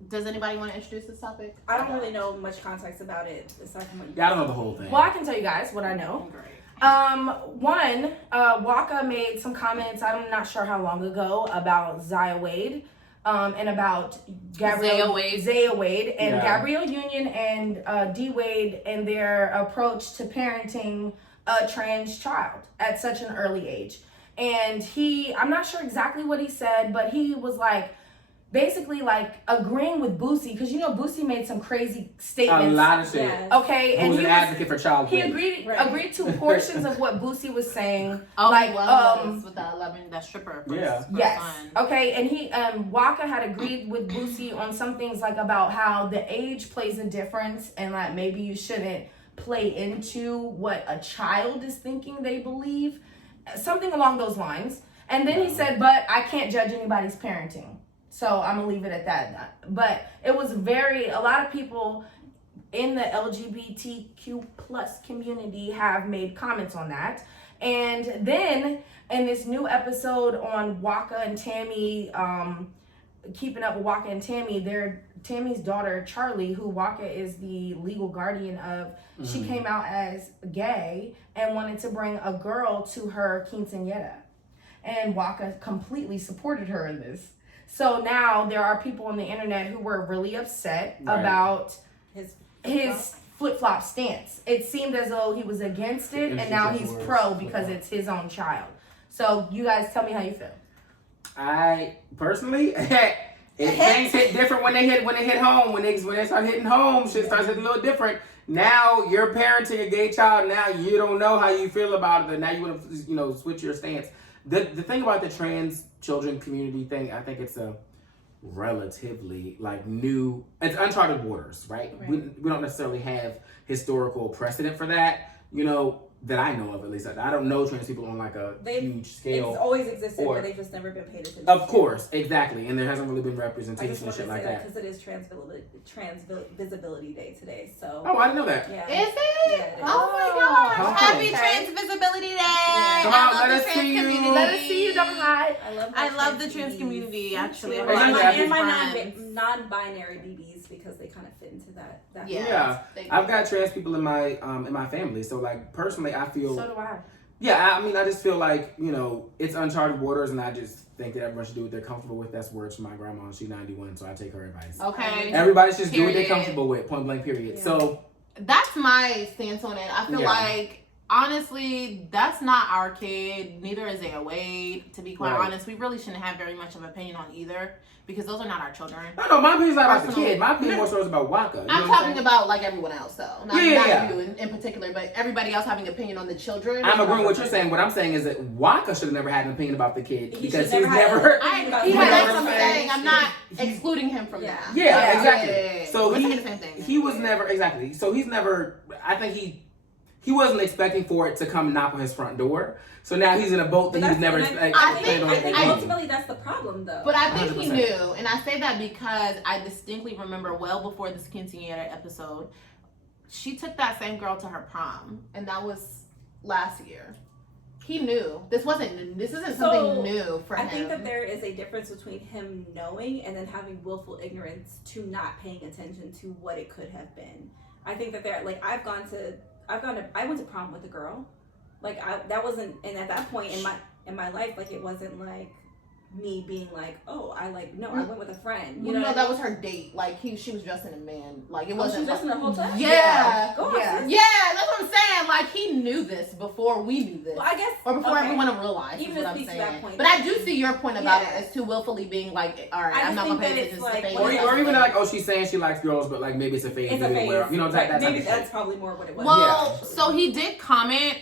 Does anybody want to introduce this topic? I don't really know much context about it aside from what you Yeah, I don't know the whole thing. Well, I can tell you guys what I know. One, Waka made some comments, I'm not sure how long ago, about Zaya Wade, and about Zaya Wade. Zaya Wade and Yeah. Gabrielle Union and D Wade and their approach to parenting a trans child at such an early age. And I'm not sure exactly what he said, but he was like, basically like agreeing with Boosie, because you know Boosie made some crazy A statements. lot of shit. Yes. Okay, Who's an advocate for child he rape. agreed to portions of what Boosie was saying. Oh, like he was with that 11, that stripper. For Yeah. his yes, son. okay, and he Waka had agreed with Boosie on some things like about how the age plays a difference and like maybe you shouldn't play into what a child is thinking they believe, something along those lines. And then he said, but I can't judge anybody's parenting. So I'm gonna leave it at that. But it was a lot of people in the LGBTQ plus community have made comments on that. And then in this new episode on Waka and Tammy, keeping up with Waka and Tammy, Tammy's daughter Charlie, who Waka is the legal guardian of, she came out as gay and wanted to bring a girl to her quinceañera. And Waka completely supported her in this. So now there are people on the internet who were really upset Right. about his flip-flop stance. It seemed as though he was against it, and now he's pro because it's his own child. So you guys tell me how you feel. I personally, things hit different when they hit home. When they start hitting home, shit starts hitting a little different. Now you're parenting a gay child. Now you don't know how you feel about it, and now you want to switch your stance. The thing about the trans children community thing, I think it's a relatively new. It's uncharted waters, right? We don't necessarily have historical precedent for that. That I know of, at least. I don't know trans people on a huge scale. It's always existed, Or- but they've just never been paid attention. Of course, exactly, and there hasn't really been I representation just and wanted shit to like say that that. because it is Trans Visibility Day today. So Oh, I didn't know that. yeah. Is it? Yeah, it is. Oh my gosh. Okay. Happy Trans Visibility Day. Yeah. Come I on, love let the us trans see you. community. Let us see you, Dr. Hyde. I love the trans community, actually. too. And my friends. non-binary BBs because they kind of fit into that. Yeah. Yeah, I've got trans people in my family, so personally, I feel. So do I. Yeah, I just feel like, it's uncharted waters, and I just think that everyone should do what they're comfortable with. That's words from my grandma. She's 91, so I take her advice. Okay. Everybody should just do what they're Period. comfortable with, point blank, period. Yeah. So, That's my stance on it. I feel Yeah. like, honestly, that's not our kid. Neither is Zaya Wade. To be quite Right. honest, we really shouldn't have very much of an opinion on either because those are not our children. no, my opinion's not about the Personally. kid. My opinion more so is about Waka. You know I'm what talking saying? about everyone else though. Not Yeah. you in particular, but everybody else having an opinion on the children. I'm agreeing with what you're saying. What I'm saying is that Waka should have never had an opinion about the kid He because should he's never have- never. I, He but has that's what some I'm saying. things. I'm not He- excluding him from Yeah. that. Yeah, exactly. Yeah. So We're he saying the same thing. he was never exactly. So he's never. I think he wasn't expecting for it to come knock on his front door. So now he's in a boat that he was never. I planned on think being. ultimately that's the problem though. But I think he 100%. knew, and I say that because I distinctly remember well before this quinceañera episode, she took that same girl to her prom, and that was last year. He knew this isn't something new for him. I think that there is a difference between him knowing and then having willful ignorance to not paying attention to what it could have been. I think that I went to prom with a girl. That wasn't, and at that point in my life, it wasn't me being like, oh, I went with a friend. You know, that was her date. Like she was dressed in a man. Like it wasn't. She was dressed in the whole time. Yeah, Go on, sis. yeah. That's what I'm saying. Like he knew this before we knew this. Well, I guess, or before everyone realized. Even what to I'm speak to saying. that point, but I do see your point about Yeah. it as to willfully being like, all right, I I'm not just gonna think pay that attention to it's the like- phase. Or even like, oh, she's saying she likes girls, but like maybe it's a phase. It's a maybe phase. whatever. You know, that type maybe of that's shit. probably more what it was. Well, Yeah. so he did comment.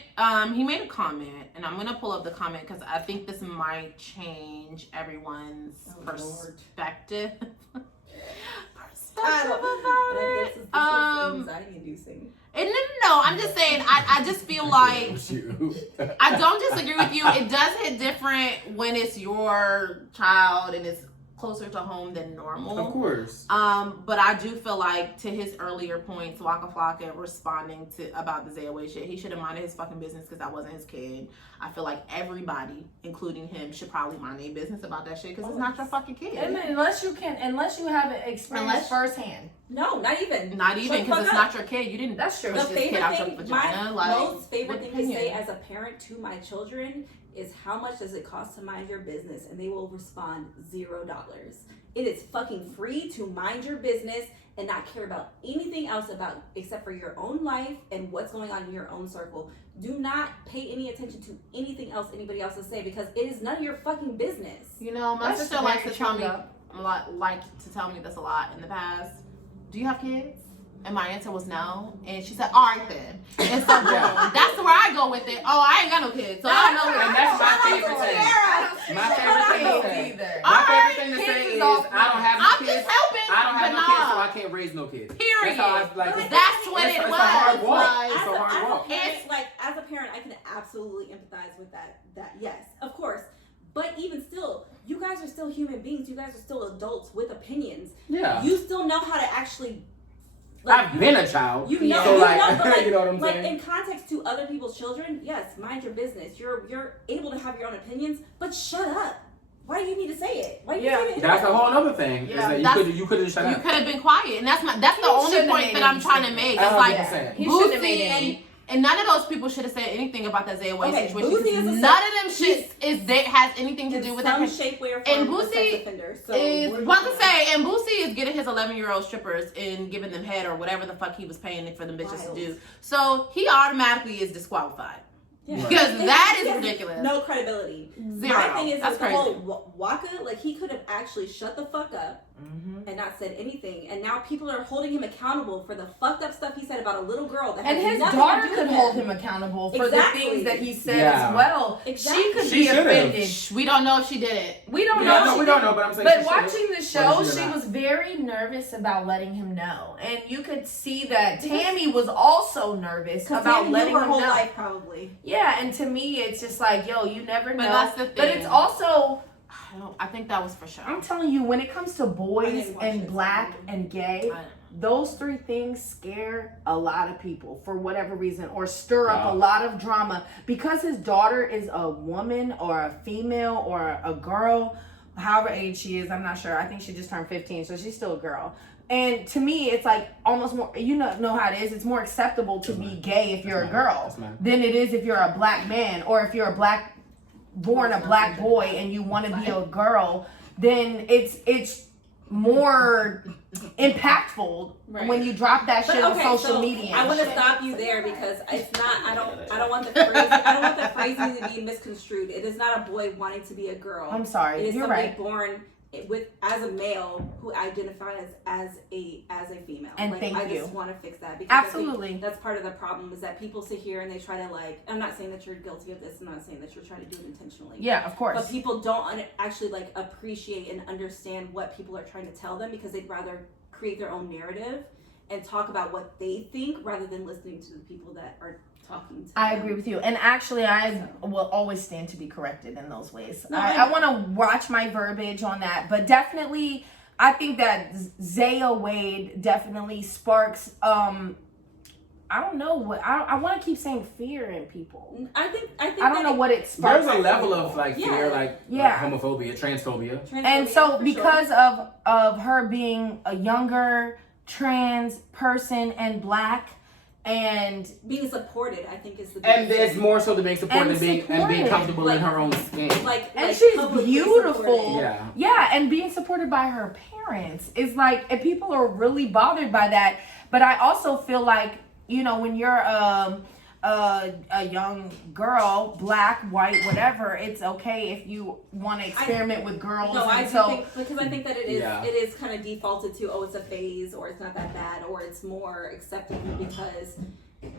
He made a comment, and I'm gonna pull up the comment because I think this might change everyone's perspective. This About it. is anxiety inducing. And no, I'm just saying. I just feel like I don't disagree with you. It does hit different when it's your child and it's closer to home than normal. Of course. But I do feel like, to his earlier points, Waka Flocka responding to about the Zaya Wade shit, he should have minded his fucking business because that wasn't his kid. I feel like everybody, including him, should probably mind their business about that shit because it's not your fucking kid. And unless you have it experienced firsthand. No, not even. Not even Shut because the it's fuck not your kid. You didn't. That's true. push The this kid favorite out your thing, vagina. my Like, most favorite what thing to say opinion? as a parent to my children is, how much does it cost to mind your business? And they will respond $0. It is fucking free to mind your business and not care about anything else except for your own life and what's going on in your own circle. Do not pay any attention to anything else anybody else will say, because it is none of your fucking business. You know, my That's sister very likes to tell true, me, like to tell me this a lot in the past. Do you have kids? And my answer was no. And she said, all right then. And so that's where I go with it. Oh, I ain't got no kids, so I don't know. And that's my favorite thing. My favorite thing to say. My favorite thing to say is, I don't have no I'm kids. just helping. I don't have but no kids, so I can't raise no kids. Period. That's how I like. That's what it It's was. a hard walk. Like, It's a hard walk. As a parent, I can absolutely empathize with that. Yes, of course. But even still, you guys are still human beings. You guys are still adults with opinions. Yeah. You still know how to actually. I've been a child. You know, so you like, know, but like, you know what I'm like saying? in context to other people's children, yes, mind your business. You're able to have your own opinions, but shut up. Why do you need to say it? Why do you say it? That's a whole other thing. Yeah, is that you could have shut you up. could have been quiet, and that's the only point that I'm trying to make. It's like 100%. He shouldn't have made Boosie any. and none of those people should have said anything about that Zaya Wade Okay, situation. Boosie Because is a none of them shit has anything to do with some that. shape, way, or And form a Boosie sex offender. So Is what are what you to say, and Boosie is getting his 11-year-old strippers and giving them head or whatever the fuck he was paying for them bitches Wild. to do. So he automatically is disqualified. Yeah. Because that is He has ridiculous. No credibility. Zero. My thing is That's with crazy. the whole Waka, like he could have actually shut the fuck up and not said anything. And now people are holding him accountable for the fucked up stuff he said about a little girl that And has his nothing daughter to do could with hold him accountable for Exactly. the things that he said Yeah. as well. Exactly. She could She be should've. offended. We don't know if she did it. We don't Yeah, know. no, She we don't did. know, but I'm saying But she should've. watching the Whether show, she did or she not. was very nervous about letting him know, and you could see that Tammy was also nervous about letting her him whole know. life probably. Yeah, and to me, it's just like, yo, you never know. But that's the But thing. it's also, I think that was for sure. I'm telling you, when it comes to I boys didn't watch and it, so black I and gay, those three things scare a lot of people for whatever reason, or stir up Yeah. a lot of drama because his daughter is a woman or a female or a girl, however age she is. I'm not sure. I think she just turned 15, so she's still a girl. And to me, it's like almost more, you know how it is. It's more acceptable to be gay if you're a girl than it is if you're a black man, or if you're born a black boy and you want to be a girl. Then it's more impactful when you drop that shit on social media. I want to stop you there because it's not. I don't want the phrasing. I don't want the phrasing to be misconstrued. It is not a boy wanting to be a girl. I'm sorry. It is You're somebody right. born as a male who identifies as a female. And like, thank I you. just want to fix that because I Absolutely. think that's part of the problem is that people sit here and they try to like. I'm not saying that you're guilty of this. I'm not saying that you're trying to do it intentionally. Yeah, of course. But people don't actually like appreciate and understand what people are trying to tell them because they'd rather create their own narrative and talk about what they think rather than listening to the people that are talking to I them. agree with you. And actually, I will always stand to be corrected in those ways. No, I want to watch my verbiage on that. But definitely, I think that Zaya Wade definitely sparks, I don't know what, I want to keep saying fear in people. I think I don't know what it sparks. There's a in level people. of like Yeah. fear, like Yeah. homophobia, transphobia. And so because of her being a younger trans person and black, and being supported, I think, is the And biggest it's thing. more so than being supported And and being supported. comfortable in her own skin. And she's publicly beautiful. supported. Yeah, and being supported by her parents is like, and people are really bothered by that. But I also feel like, you know, when you're a young girl, black, white, whatever, it's okay if you want to experiment with girls. No, I and do so think, because I think that it is Yeah. it is kind of defaulted to, oh, it's a phase, or it's not that bad, or it's more acceptable because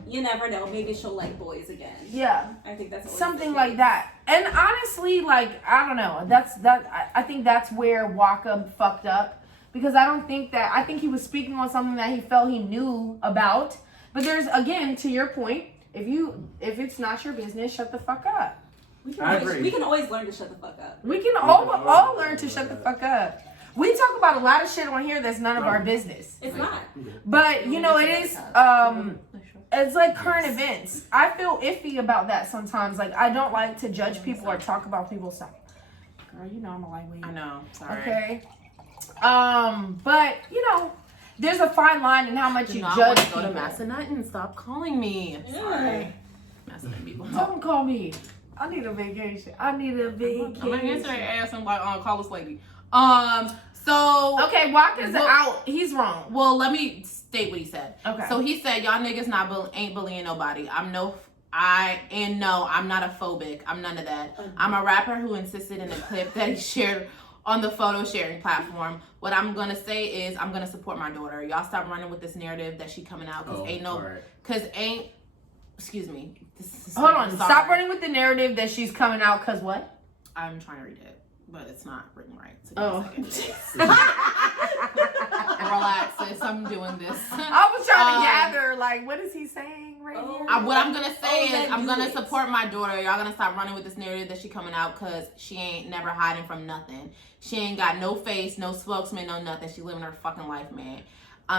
you never know, maybe she'll like boys again. yeah, I think that's always something the like case. that. And honestly, like, I don't know, I think that's where Waka fucked up, because I think he was speaking on something that he felt he knew about. But there's, again, to your point, if it's not your business, shut the fuck up. I agree. We can always learn to shut the fuck up. We can all learn to shut the fuck up. We talk about a lot of shit on here that's none of our business. It's not. But, you know, it is, it's like current events. I feel iffy about that sometimes. Like, I don't like to judge people or talk about people's stuff. Girl, you know I'm a lightweight. I know. Sorry. Okay. But, you know, there's a fine line in how much you I judge want to go people. to Massanutten. Stop calling me. Sorry. Massanutten people. Don't call me. I need a vacation. I need a vacation. I'm gonna answer their ass and like, call this lady. So Okay, Waka's Well- out. He's wrong. well, let me state what he said. Okay. So he said, "Y'all niggas ain't bullying nobody. I'm not a phobic. I'm none of that. I'm a rapper who insisted in a clip that he shared on the photo sharing platform. What I'm gonna say is, I'm gonna support my daughter. Y'all stop running with this narrative that she coming out excuse me. Hold on. Sorry. Stop running with the narrative that she's coming out because what? I'm trying to read it, but it's not written right. So Oh. give me a second. Relax, sis. I'm doing this. I was trying to gather, like, what is he saying right Oh. here? What I'm gonna say then is, I'm do gonna it. support my daughter. Y'all gonna stop running with this narrative that she coming out, because she ain't never hiding from nothing. She ain't got no face, no spokesman, no nothing. She living her fucking life, man.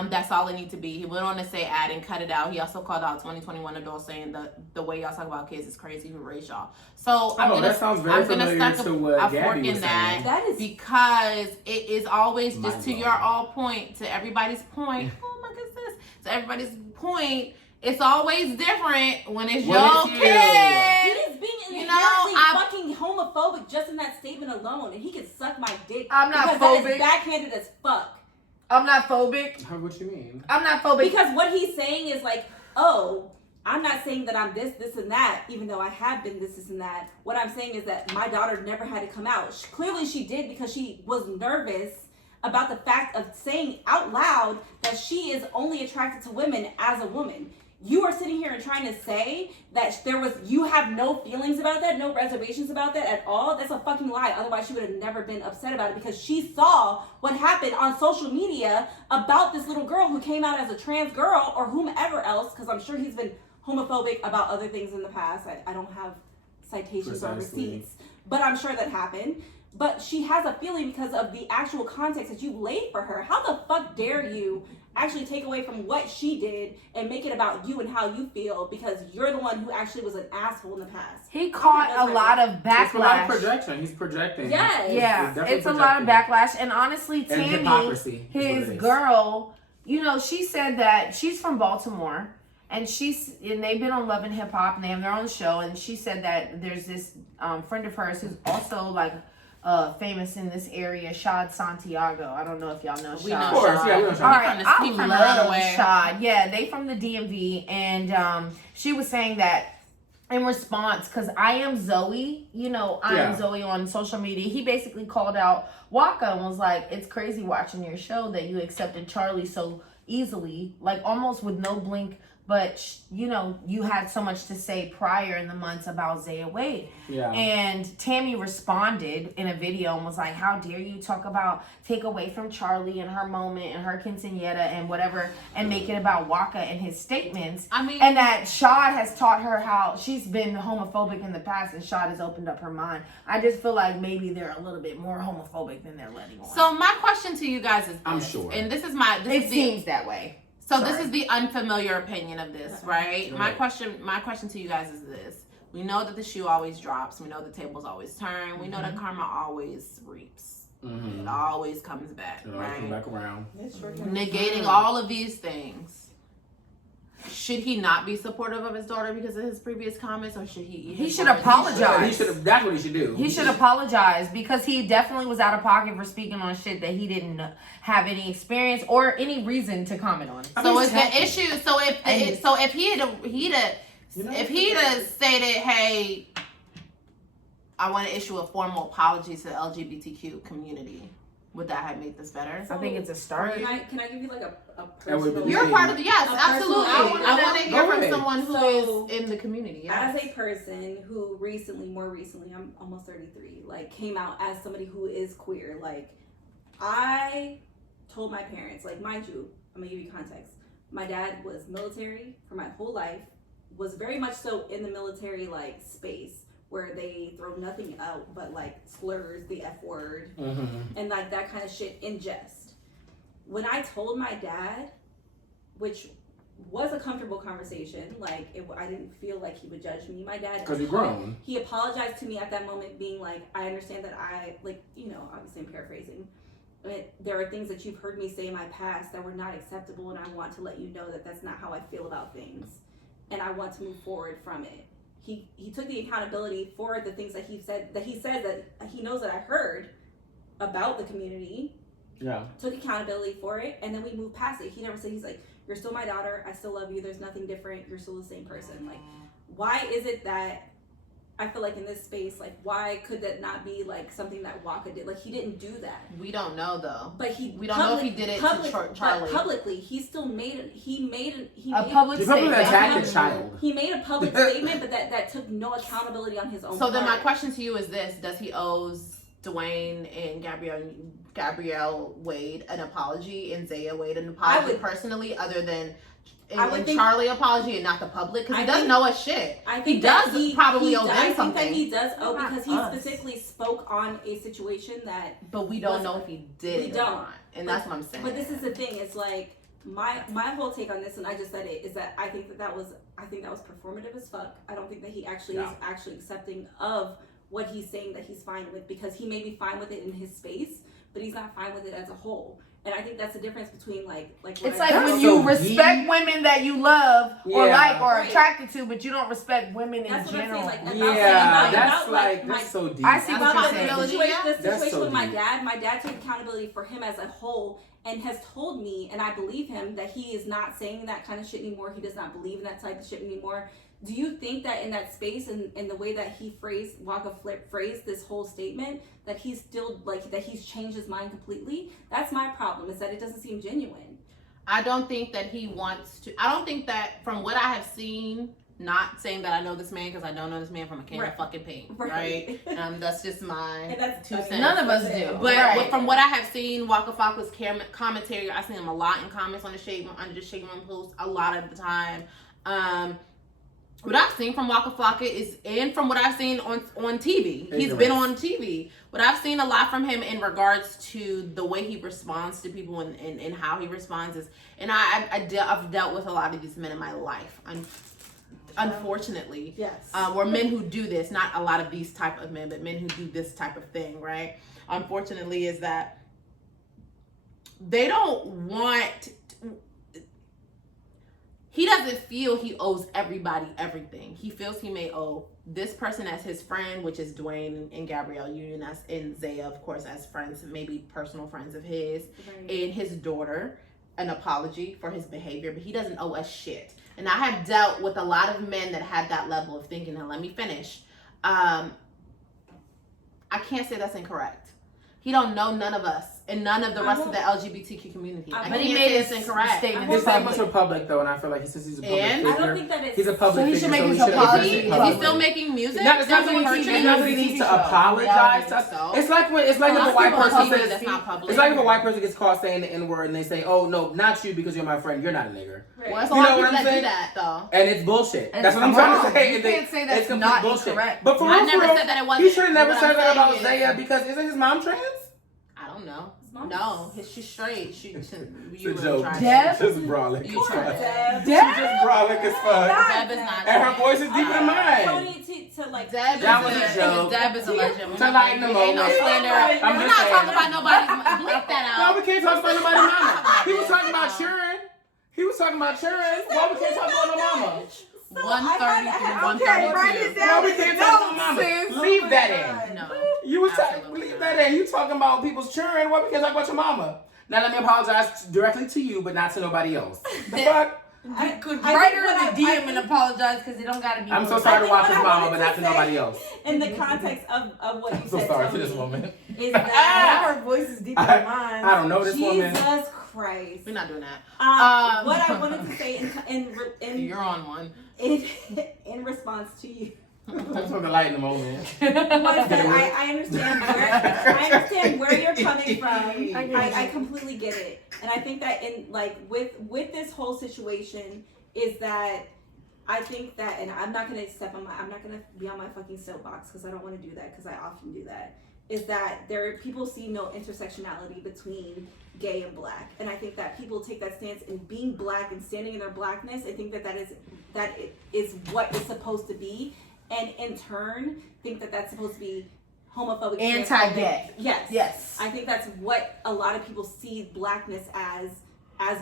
That's all it need to be. He went on to say, add and cut it out. He also called out 2021 adults, saying the way y'all talk about kids is crazy. Who raised y'all? So that sounds very familiar to what a Gabby fork was in that. saying. That is Because it is always just to Mind your blowing. all point, to everybody's point. Oh my goodness, to everybody's point. It's always different when it's When your it's you. he kid. is being You know, inherently I'm- fucking homophobic just in that statement alone, and he can suck my dick. I'm not because that phobic. is backhanded as fuck. I'm not phobic. What you mean? I'm not phobic. Because what he's saying is like, oh, I'm not saying that I'm this, and that, even though I have been this, and that. What I'm saying is that my daughter never had to come out. Clearly she did, because she was nervous about the fact of saying out loud that she is only attracted to women as a woman. You are sitting here and trying to say that you have no feelings about that, no reservations about that at all. That's a fucking lie. Otherwise, she would have never been upset about it, because she saw what happened on social media about this little girl who came out as a trans girl, or whomever else, because I'm sure he's been homophobic about other things in the past. I don't have citations or Precisely. receipts, but I'm sure that happened. But she has a feeling because of the actual context that you laid for her. How the fuck dare you actually take away from what she did and make it about you and how you feel, because you're the one who actually was an asshole in the past. He caught a lot of It's a lot of backlash. projection. He's projecting. Yes. Yeah, definitely it's a lot of projecting. backlash. And honestly, And Tammy, hypocrisy is what his it is. girl, you know, she said that she's from Baltimore, and they've been on Love and Hip Hop, and they have their own show. And she said that there's this friend of hers who's also like famous in this area, Shad Santiago. I don't know if y'all know Shad. We know Of course, Sean. yeah, we know All Sean. right, He I from love Runaway. Shad. Yeah, they from the DMV, and she was saying that in response, because I Am Zoe, you know, I Am Yeah. Zoe on social media, he basically called out Waka and was like, it's crazy watching your show that you accepted Charlie so easily, like almost with no blink, but you know, you had so much to say prior in the months about Zaya Wade. Yeah. And Tammy responded in a video and was like, how dare you take away from Charlie and her moment and her quinceañera and whatever, and make it about Waka and his statements. I mean, And that Shad has taught her how she's been homophobic in the past, and Shad has opened up her mind. I just feel like maybe they're a little bit more homophobic than they're letting on. so my question to you guys is this, I'm sure. and this is it seems that way. So Sorry. this is the unfamiliar opinion of this, right? Go My ahead. question to you guys is this. We know that the shoe always drops. We know the tables always turn. We know that karma always reaps. Mm-hmm. It always comes back, Come right? back around. It's sure Negating all of these things. should he not be supportive of his daughter because of his previous comments, or should he? He should apologize. He should. That's what he should do. He should apologize because he definitely was out of pocket for speaking on shit that he didn't have any experience or any reason to comment on. So is the issue? So if he'd have stated, "Hey, I want to issue a formal apology to the LGBTQ community," would that have made this better? I think it's a start. Can I give you like a That would be personal? You're part of the yes, A absolutely. personal- I want to hear Go from ahead. someone who So, is in the community. Yes. As a person who more recently, I'm almost 33, like came out as somebody who is queer, like I told my parents, like mind you, I'm gonna give you context. My dad was military for my whole life, was very much so in the military like space where they throw nothing out but like slurs, the F word, and like that kind of shit in jest. When I told my dad, which was a comfortable conversation, like I didn't feel like he would judge me. My dad, Because you're grown. he apologized to me at that moment, being like, I understand that I, like, you know, obviously I'm paraphrasing, but there are things that you've heard me say in my past that were not acceptable, and I want to let you know that that's not how I feel about things, and I want to move forward from it. He took the accountability for the things that he said that he knows that I heard about the community. Yeah. Took accountability for it, and then we moved past it. He never said, he's like, you're still my daughter, I still love you, there's nothing different, you're still the same person. Like, why is it that I feel like in this space, like, why could that not be like something that Waka did? Like, he didn't do that. We don't know though. But we don't know if he did it to Charlie. But publicly, he still made it. He made A public You probably statement. attacked a child. He made a public statement, but that took no accountability on his own. So then my part. question to you is this: does he owe Dwayne and Gabrielle Wade an apology and Zaya Wade an apology personally, other than and Charlie apology and not the public? Because he doesn't know a shit. I think he does probably owe them I something. think that he does owe because he specifically spoke on a situation that. But we don't know if he did. We or don't. not, and that's what I'm saying. But this is the thing. It's like my whole take on this, and I just said it, is that I think that was performative as fuck. I don't think that he actually is actually accepting of what he's saying that he's fine with, because he may be fine with it in his space, but he's not fine with it as a whole. And I think that's the difference between like it's like when you respect women that you love or like or attracted to, but you don't respect women in general. That's so deep. I see what you're saying. The situation with my dad took accountability for him as a whole and has told me, and I believe him, that he is not saying that kind of shit anymore. He does not believe in that type of shit anymore. Do you think that in that space and in the way that he phrased this whole statement, that he's still like that he's changed his mind completely? That's my problem, is that it doesn't seem genuine. I don't think that he wants to. I don't think that, from what I have seen, not saying that I know this man, because I don't know this man from a can of fucking paint, right? That's just my 2 cents. None of us do. But from what I have seen, Waka Flocka's commentary, I've seen him a lot in comments on the Shade Room post a lot of the time. What I've seen from Waka Flocka is, and from what I've seen on TV, he's been on TV. What I've seen a lot from him in regards to the way he responds to people and how he responds is, and I've dealt with a lot of these men in my life, unfortunately. Yes. Or men who do this, not a lot of these type of men, but men who do this type of thing, right? Unfortunately, is that they don't want. He doesn't feel he owes everybody everything. He feels he may owe this person as his friend, which is Dwayne and Gabrielle Union, and Zaya, of course, as friends, maybe personal friends of his, and his daughter, an apology for his behavior, but he doesn't owe us shit. And I have dealt with a lot of men that have that level of thinking. Now, let me finish. I can't say that's incorrect. He don't know none of us and none of the rest of the LGBTQ community. But he made his incorrect. His statements are public though, and I feel like since he's a public figure, I don't think that he's a public figure, should make so his he should apology. Is he still making music? It's not that he needs to apologize to us. It's like if a white person says, that's not public. it's like if a white person gets caught saying the N-word and they say, "Oh no, not you because you're my friend. You're not a nigger." Well, it's a lot of people that do that though. And it's bullshit. And that's what I'm trying to say. You can't say that's it's not bullshit. incorrect. But for I real, never said that it wasn't. He should have never What said I'm that about saying Zaya is- because isn't his mom trans? I don't know. No, she's straight. You It's a really joke. tried. Deb? Just brolic. You tried. She just brolic as fuck. Deb is not. And her voice is deeper than mine. Tony, to like Deb That is was a a joke. Deb is a legend. To lighten the Ain't no moment. slander. I'm We're just not saying. talking about nobody's. Bleep that No, out. we can't talk about nobody's mama. He was talking about Sharon. He was talking about children. Why we can't talk about no mama? 130 through Okay, write it 132. down. Why we can't talk about mama? sis. Leave that in. No. You was talking. Absolutely Leave not. that in. You talking about people's children. Why we can't talk about your mama? Now let me apologize directly to you, but not to nobody else. The fuck? You could I write think her what in the I- DM and apologize because it don't gotta be. I'm so her. sorry to think watch what his I mama, wanted but to not to say- nobody else. In the context of what you I'm so said, sorry to Tony, this woman. is Ah, that her voice is deeper than mine. I don't know this woman. Jesus Christ. We're not doing that. What I wanted to say in You're on one. in response to you That's what the light in the moment. was that I understand where you're coming from. I completely get it, and I think that in like with this whole situation is that I think that, and I'm not gonna be on my fucking soapbox because I don't want to do that because I often do that. Is that people see no intersectionality between gay and black, and I think that people take that stance in being black and standing in their blackness. I think that is what is supposed to be, and in turn think that that's supposed to be homophobic, Anti-gay. Yes, Yes. I think that's what a lot of people see blackness as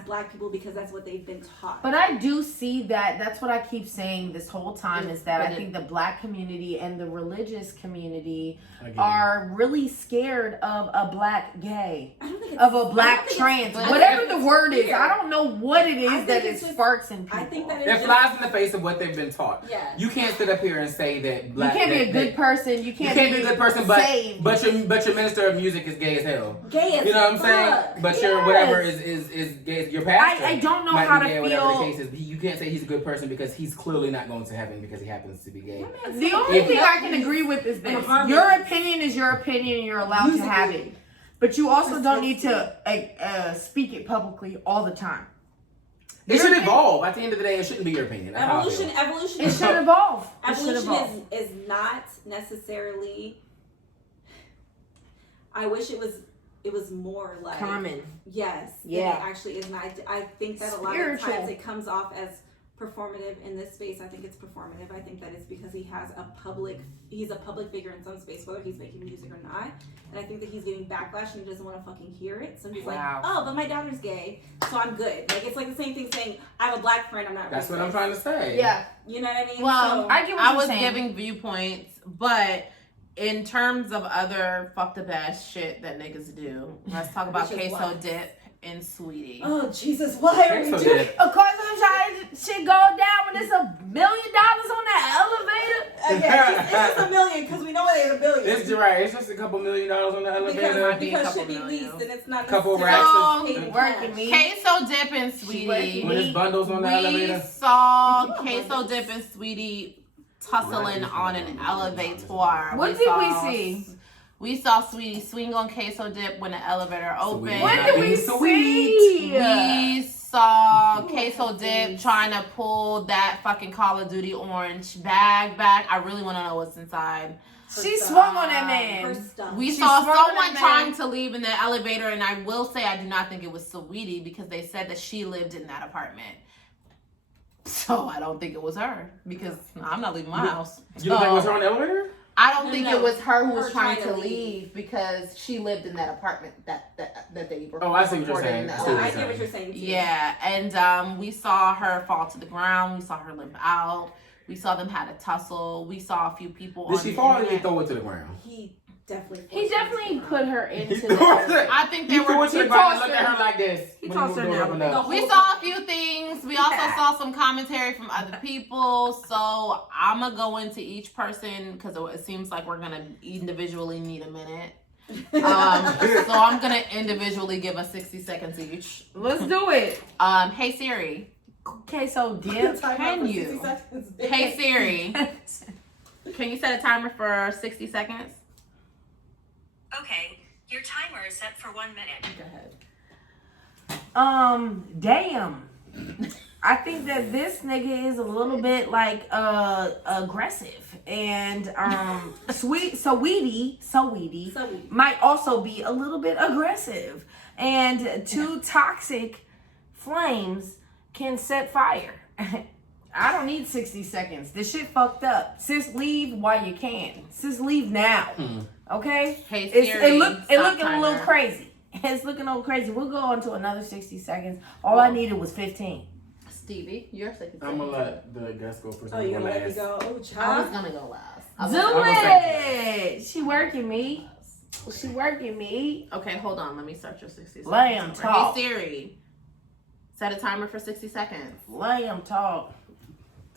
black people because that's what they've been taught. But I do see that. That's what I keep saying this whole time is that But I think the black community and the religious community Again. are really scared of a black gay, I don't think it's, of a I black don't think trans, it's- whatever the word is. weird. I don't know what it I is think that it's it just- sparks in people. I think that It it's flies in the face of what they've been taught. Yeah. You can't sit up here and say that You black. can't be a that- good that- person. You You can't, can't be a good person, but saved. but your minister of music is gay as hell. Gay as You know what I'm saying? fuck. But your Yes. whatever is gay. Your pastor. I don't know might how be to gay, whatever feel. the case is. You can't say he's a good person because he's clearly not going to heaven because he happens to be gay. The only If- thing I can agree with is this: your opinion is your opinion, and you're allowed to have it. But you also don't need to speak it publicly all the time. It should evolve. At the end of the day, it shouldn't be your opinion. That's how I feel. Evolution It should evolve. It should Evolution evolve. is not necessarily. I wish it was more like Common. Yes. Yeah. It actually is not. I think that a lot of Spiritual. times it comes off as performative in this space. I think it's performative. I think that it's because he's a public figure in some space, whether he's making music or not. And I think that he's getting backlash and he doesn't want to fucking hear it. So he's Wow. like, oh, but my daughter's gay, so I'm good. Like it's like the same thing saying I have a black friend, I'm not. That's what racist. I'm trying to say. Yeah. You know what I mean? Well, So- I get what I you're was saying. giving viewpoints, but in terms of other fucked up ass shit that niggas do, let's talk about Which is queso what? dip and sweetie. Oh Jesus! Why are we So doing? did- Of course, I'm trying to shit go down when it's $1 million on that elevator. Yeah, it's just $1 million because we know it ain't $1 billion. It's right. It's just a couple $1 million on the elevator. might be a because couple should be million. leased and it's not Couple necessarily racks paid in working cash. me. Queso dip and sweetie. When it's bundles on the We elevator. saw queso dip and sweetie tussling on an elevator. What did we see? We saw Sweetie swing on queso dip when the elevator opened. Sweetie. What did we Being see? We saw queso dip trying to pull that fucking Call of Duty orange bag back. I really want to know what's inside. She swung on that Her man. stuff. We She saw swung on someone that man. trying to leave in the elevator, and I will say I do not think it was Sweetie because they said that she lived in that apartment. So I don't think it was her because I'm not leaving my house. You don't think it was her on the elevator? I don't No, think no. it was her who was Her trying trying to to leave because she lived in that apartment that they were. Oh, I see what you're recorded saying. in the I see what I elevator. get what you're saying too. Yeah, and we saw her fall to the ground. We saw her limp out. We saw them had a tussle. We saw a few people. Did on she the fall or did he internet. throw it to the ground? He definitely. He definitely put her He into threw the it to elevator. I think He they threw were. it to the he ground and tossed looked at her. her like this. He when tossed moved her over down. and up. We saw a few things. We also Yeah. saw some commentary from other people. So I'm gonna go into each person because it seems like we're gonna individually need a minute. So I'm gonna individually give us 60 seconds each. Let's do it. Hey Siri. Queso dip. Can you? Hey Siri. Can you set a timer for 60 seconds? Okay, your timer is set for 1 minute. Go ahead. Damn. I think that this nigga is a little bit like aggressive and Sweetie might also be a little bit aggressive, and two toxic flames can set fire. I don't need 60 seconds. This shit fucked up. Sis, leave while you can. Sis, leave now. Okay? Hey It's, Siri. it looking a little timer. crazy. It's looking all crazy. We'll go on to another 60 seconds. All I needed was 15. Stevie, you're second. I'm gonna let the guest go first. Oh, you're gonna let me last. go? Oh, I was child. gonna go last. Do it! She working me. She working me. Okay, hold on. Let me start your 60 seconds. Lamb talk. Hey Siri, set a timer for 60 seconds. Lamb talk.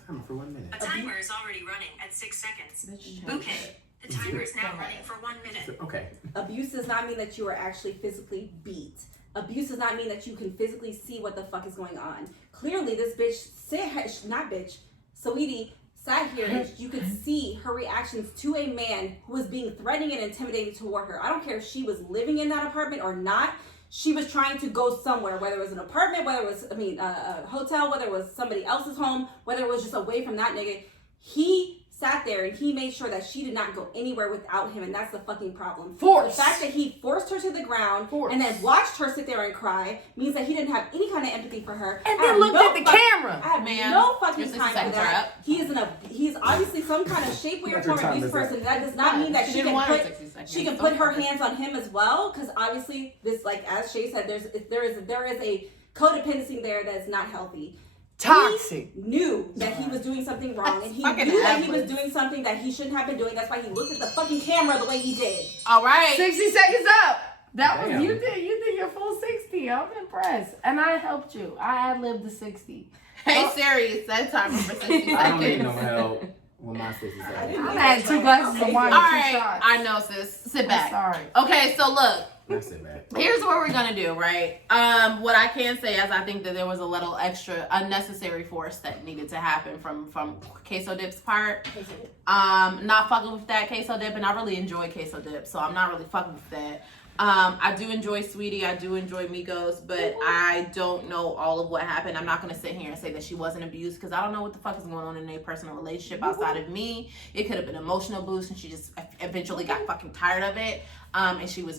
Time for 1 minute. A timer is already running at 6 seconds. Bitch, Okay, the timer is now running for 1 minute. Okay. Abuse does not mean that you are actually physically beat. Abuse does not mean that you can physically see what the fuck is going on. Clearly, this bitch, not bitch, Saweetie sat here and you could see her reactions to a man who was being threatening and intimidating toward her. I don't care if she was living in that apartment or not. She was trying to go somewhere, whether it was an apartment, whether it was, a hotel, whether it was somebody else's home, whether it was just away from that nigga. He sat there and he made sure that she did not go anywhere without him, and that's the fucking problem. Force. The fact that he forced her to the ground and then watched her sit there and cry means that he didn't have any kind of empathy for her. And then looked at the camera. I have Ma'am, no fucking your 60 time for seconds are that. up. He's obviously some kind of shape, way, or Your form time abuse is up. person. That does not mean that she didn't can want her put 60 seconds. she can put her hands on him as well, because obviously this, like as Shay said, there is a codependency there that is not healthy. Toxic. He knew that he was doing something wrong, and he Fucking knew that he average. was doing something that he shouldn't have been doing. That's why he looked at the fucking camera the way he did. All right. 60 seconds up. That Damn. was you did your full 60. I'm impressed. And I helped you. I ad-libbed the 60. Hey Siri, set a timer for 60 seconds. I don't need no help with my 60 I seconds. didn't I had 2 glasses of wine All and 2 right, shots. I know, sis. Sit I'm back. sorry. Okay, so look. That's it, man. Here's what we're gonna do, right? What I can say is I think that there was a little extra unnecessary force that needed to happen from Queso Dip's part. Not fucking with that Queso Dip, and I really enjoy Queso Dip, so I'm not really fucking with that. I do enjoy Sweetie, I do enjoy Migos, but I don't know all of what happened. I'm not gonna sit here and say that she wasn't abused, because I don't know what the fuck is going on in their personal relationship outside of me. It could have been emotional abuse, and she just eventually got fucking tired of it. And she was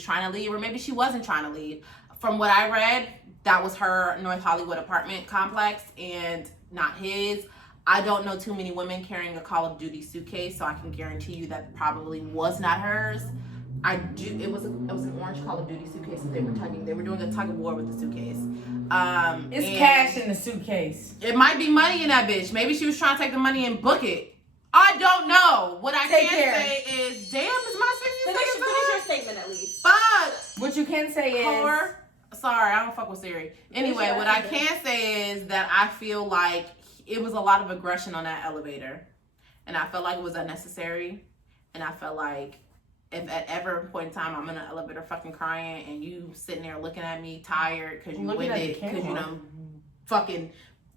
trying to leave, or maybe she wasn't trying to leave. From what I read, that was her North Hollywood apartment complex and not his. I don't know too many women carrying a Call of Duty suitcase, so I can guarantee you that probably was not hers. It was an orange Call of Duty suitcase that they were tugging. They were doing a tug of war with the suitcase. It's and cash in the suitcase. It might be money in that bitch. Maybe she was trying to take the money and book it. I don't know. What I Take can care. say is, damn, is my 60 Finish seconds your up? statement at least. Fuck. What you can say is... Whore. Sorry, I don't fuck with Siri. Anyway, what I can say is that I feel like it was a lot of aggression on that elevator. And I felt like it was unnecessary. And I felt like if at every point in time I'm in an elevator fucking crying and you sitting there looking at me tired because you Looking at the winded, because you camera. done fucking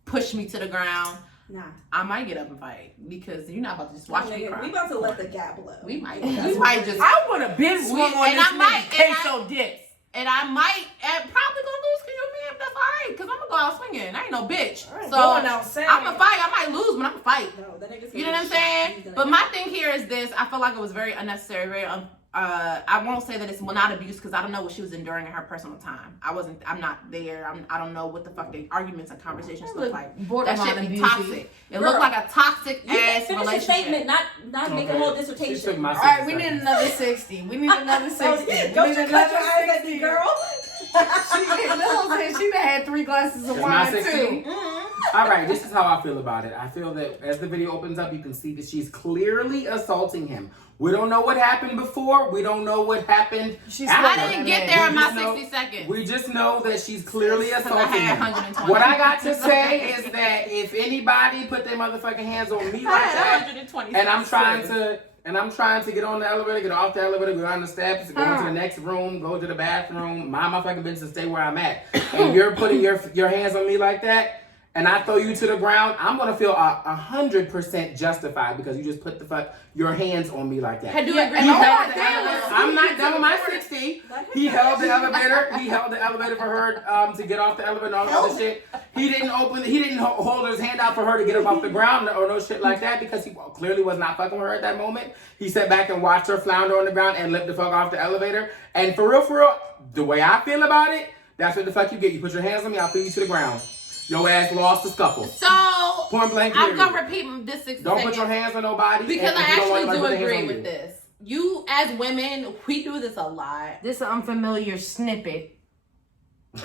pushed me to the ground, Nah. I might get up and fight, because you're not about to just watch me Nigga, cry. we about to let the gap blow. We might just... I want a business We- on and this I might- nigga and Queso Dips. And I might probably gonna lose because you're man. That's all right. Because I'm gonna go out swinging. I ain't no bitch. I ain't So going outside. I'm gonna fight. I might lose, but I'm gonna fight. No, that nigga's You know what I'm gonna saying? get shot. But my thing here is this: I feel like it was very unnecessary. I won't say that it's not abuse, because I don't know what she was enduring in her personal time. I'm not there. I don't know what the fuck the arguments and conversations look like. That borderline shit be abusive. toxic. It Girl, looked like a toxic You can ass finish a relationship. statement, not make a whole She took dissertation. my All right, 60 we need seconds. another 60. We need another 60. Oh, We don't need you cut your eyes at 60. me, girl. She done had 3 glasses of It's my wine 60. too. All right, this is how I feel about it. I feel that as the video opens up, you can see that she's clearly assaulting him. We don't know what happened before. We don't know what happened She's after. I didn't get there in We my just know- 60 seconds. We just know that she's clearly 'Cause I assaulting had him. 120. What I got to say is that if anybody put their motherfucking hands on me I like had that, 120. and I'm trying to get on the elevator, get off the elevator, go down the steps, go into the next room, go to the bathroom, mind my fucking business, and stay where I'm at. And you're putting your hands on me like that, and I throw you to the ground, I'm gonna feel 100% justified because you just put your hands on me like that. I do agree. He And held all I the did elevator. was- I'm not done with my 60. He held the elevator. He held the elevator for her to get off the elevator and all that other shit. He didn't hold his hand out for her to get up off the ground or no shit like that, because he clearly was not fucking with her at that moment. He sat back and watched her flounder on the ground and lift the fuck off the elevator. And for real, the way I feel about it, that's what the fuck you get. You put your hands on me, I'll throw you to the ground. Your ass lost the scuffle. So Point blank I'm period. gonna repeat this 60 Don't seconds put your hands on nobody. because and I if you don't want actually anybody do to put their hands agree on with you. this. you as women, we do this a lot. This unfamiliar snippet.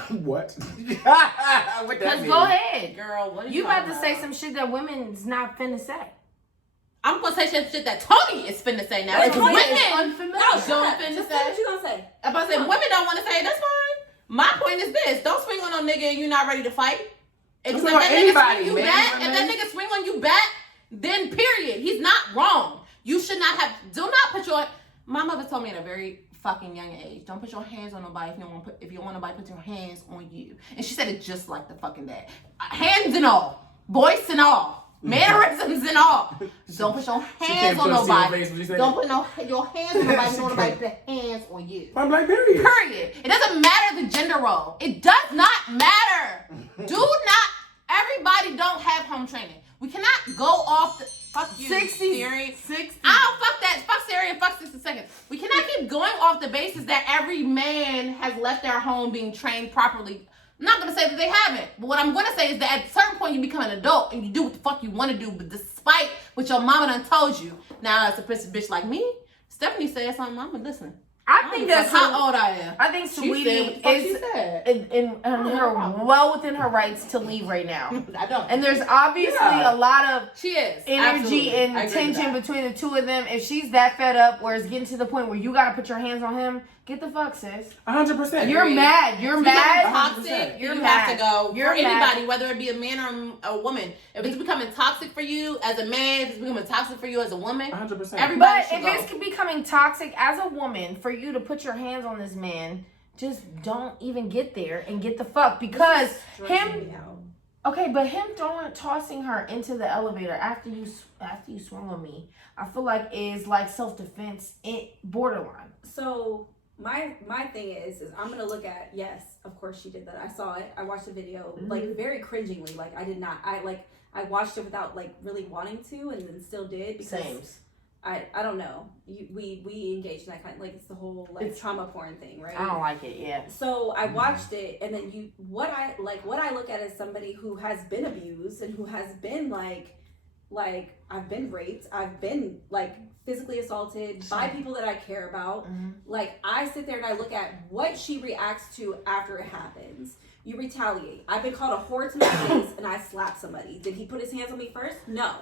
What? What that Because mean? go ahead. Girl, what are You about to say some? some shit that women's not finna say. I'm gonna say shit that Tony is finna say now. But Because Tony women is unfamiliar. don't Shut up. finna Just say. say what you gonna say. I'm about to say, women don't want to say it, that's fine. My point is this: don't swing on no nigga and you're not ready to fight. If Don't that swing on nigga anybody, swing you man, back, women. if that nigga swing on you back, then period. He's not wrong. You should not have. Do not put your. My mother told me at a very fucking young age, don't put your hands on nobody if you don't want nobody to put your hands on you. And she said it just like the fucking dad. Hands and all, voice and all, mannerisms and all. Don't put your hands on nobody. Don't put your hands on nobody. Don't nobody put hands on you. I'm like, period. Period. It doesn't matter the gender role. It does not matter. Do not. Everybody don't have home training. We cannot go off the. Fuck you, 60. Siri. 60. Oh, fuck that. Fuck Siri and fuck 60 seconds. We cannot keep going off the basis that every man has left their home being trained properly. I'm not going to say that they haven't. But what I'm going to say is that at a certain point you become an adult and you do what the fuck you want to do. But despite what your mama done told you, now as a bitch like me, Stephanie said something, I'm going to listen. I think that's how old I am. I think She Saweetie said what the fuck she is said. in her well within her rights to leave right now. I don't. And there's obviously Yeah. a lot of She is. energy Absolutely. I and agree with tension that. between the two of them. If she's that fed up where it's getting to the point where you gotta put your hands on him, get the fuck, sis. 100%. You're Agreed. mad. You're If you become mad. toxic, You're you mad. have to go. You're for mad. anybody, whether it be a man or a woman. If it's becoming toxic for you as a man, if it's becoming toxic for you as a woman, 100%. everybody But should if go. it's becoming toxic as a woman for you to put your hands on this man, just don't even get there and get the fuck because Stressing him. me out. Okay, but him tossing her into the elevator after you swung on me, I feel like is like self-defense, borderline. So my thing is I'm gonna look at, yes, of course she did that. I saw it. I watched the video like very cringingly. Like I watched it without like really wanting to, and then still did because Same. I don't know. We engaged in that kind of, like, it's the whole like It's- trauma porn thing, right? I don't like it. Yeah. So I watched it, and then what I look at as somebody who has been abused and who has been like I've been raped, I've been like physically assaulted by people that I care about. Mm-hmm. Like I sit there and I look at what she reacts to after it happens. You retaliate. I've been called a whore to my face and I slapped somebody. Did he put his hands on me first? No.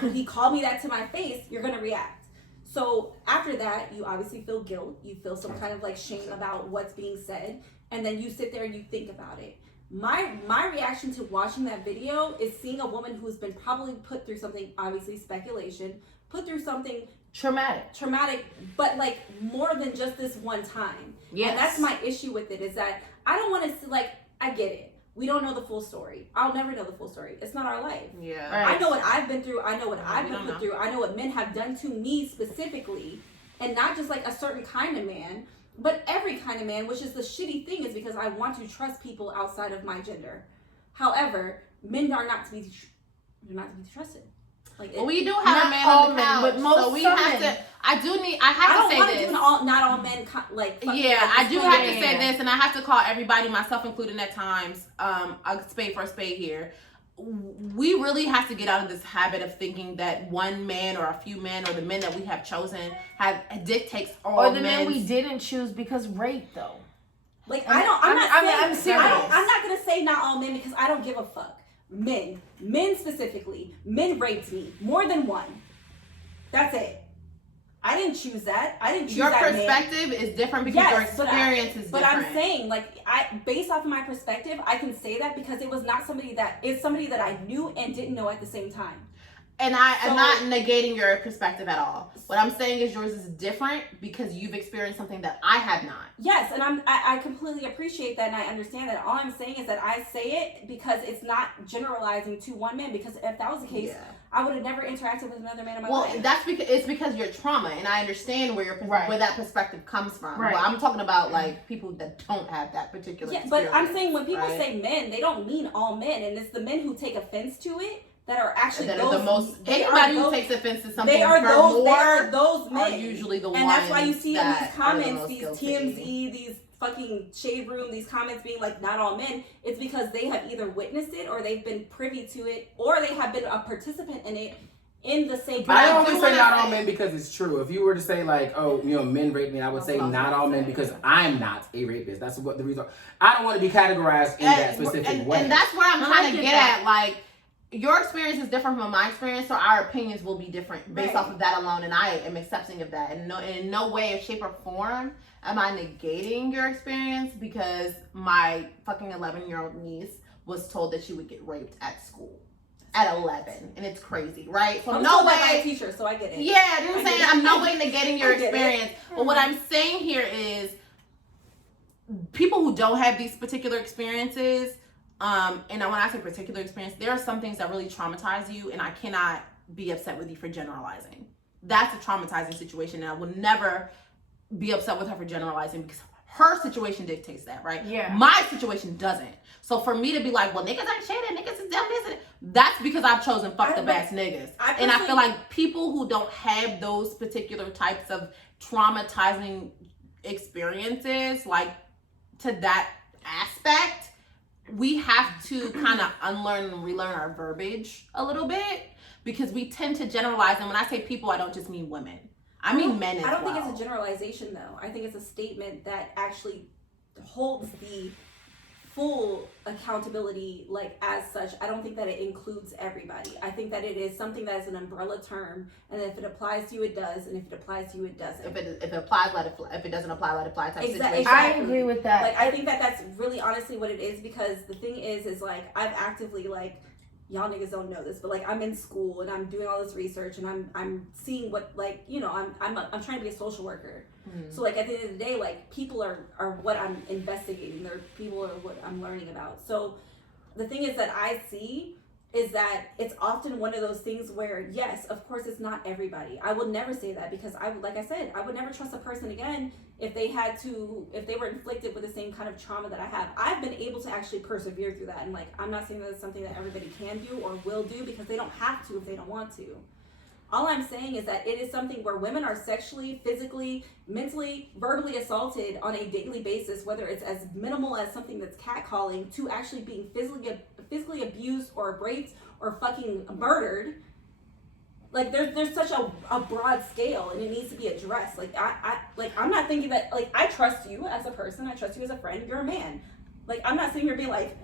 When he called me that to my face, you're gonna react. So after that, you obviously feel guilt. You feel some kind of like shame about what's being said, and then you sit there and you think about it. My reaction to watching that video is seeing a woman who's been probably put through something, obviously speculation, put through something traumatic, but like more than just this one time. Yes. And that's my issue with it, is that I don't want to, like, I get it. We don't know the full story. I'll never know the full story. It's not our life. Yeah. Right. I know what I've been through. I know what I've we been don't put know. through. I know what men have done to me specifically, and not just like a certain kind of man, but every kind of man, which is the shitty thing, is because I want to trust people outside of my gender. However, men are not to be, they're not to be trusted. Like, Well, we do have Not a man all on the men, couch, but most so we some have men. to. I have I to don't say want to this. do not all men like. fucking Yeah, like I this do thing. have to Yeah. say this, and I have to call everybody, myself included at times, a spade for a spade here. We really have to get out of this habit of thinking that one man or a few men or the men that we have chosen dictates all Or the men men's- we didn't choose because rape though. Like I'm serious. I'm not gonna say not all men because I don't give a fuck. Men specifically, men raped me more than one. That's it. I didn't choose that. I didn't choose Your that man. perspective is different because your Yes, but experience is But different. I'm saying, like, based off of my perspective, I can say that because it was not somebody that I knew and didn't know at the same time. And I am So- not negating your perspective at all. What I'm saying is yours is different because you've experienced something that I have not. Yes, and I completely appreciate that, and I understand that. All I'm saying is that I say it because it's not generalizing to one man. Because if that was the case, Yeah. I would have never interacted with another man in my Well, life. that's because you're trauma, and I understand where Right. where that perspective comes from. Right. But I'm talking about like people that don't have that particular. Yeah, but I'm experience, saying when people right? say men, they don't mean all men, and it's the men who take offense to it that are actually that those. are the most. they are Anybody who those- takes offense to something They are for those. They more are those men. are usually the ones. And that's why you see in that these are the comments, most these guilty. TMZ, these fucking shade room, these comments being like not all men. It's because they have either witnessed it or they've been privy to it or they have been a participant in it in the sake. But I I only do say wanna not all say- men because it's true. If you were to say like, oh, men rape me, I would say not all men because I'm not a rapist. That's what the reason. I don't want to be categorized in that specific way. And that's where I'm I trying to get get that. at. Like, your experience is different from my experience, so our opinions will be different based off of that alone, and I am accepting of that. And in no way, shape, or form am I negating your experience because my fucking 11-year-old niece was told that she would get raped at school at 11, and it's crazy, right? So I'm no told that by way. a teacher, so I get it. Yeah, you know what I'm saying? I'm no way negating your I get it. experience. But what I'm saying here is people who don't have these particular experiences, and when I say particular experience, there are some things that really traumatize you, and I cannot be upset with you for generalizing. That's a traumatizing situation, and I will never be upset with her for generalizing because her situation dictates that, right? Yeah. My situation doesn't. So for me to be like, well, niggas ain't shit and niggas is dumb, this and that's because I've chosen fucked up ass niggas. And I feel like people who don't have those particular types of traumatizing experiences, like to that aspect, we have to kind of unlearn and relearn our verbiage a little bit because we tend to generalize. And when I say people, I don't just mean women. I mean men as well. I don't think it's a generalization though. I think it's a statement that actually holds the full accountability like as such. I don't think that it includes everybody. I think that it is something that is an umbrella term, and if it applies to you, it does, and if it applies to you, it doesn't. If it applies, let it fly. If it doesn't apply, let it fly type Exactly. situation. I agree with that. Like I think that that's really honestly what it is, because the thing is like I've actively, like, y'all niggas don't know this, but like I'm in school and I'm doing all this research and I'm seeing what, like, you know, I'm trying to be a social worker. So like at the end of the day, like people are what I'm investigating. They're people are what I'm learning about. So the thing is that I see is that it's often one of those things where, yes, of course it's not everybody. I would never say that because like I said, I would never trust a person again if they were inflicted with the same kind of trauma that I have. I've been able to actually persevere through that, and like I'm not saying that it's something that everybody can do or will do because they don't have to if they don't want to. All I'm saying is that it is something where women are sexually, physically, mentally, verbally assaulted on a daily basis, whether it's as minimal as something that's catcalling to actually being physically abused or raped or fucking murdered. Like there's such a broad scale, and it needs to be addressed. Like I'm not thinking that, like, I trust you as a person, I trust you as a friend, you're a man. Like I'm not sitting here being like,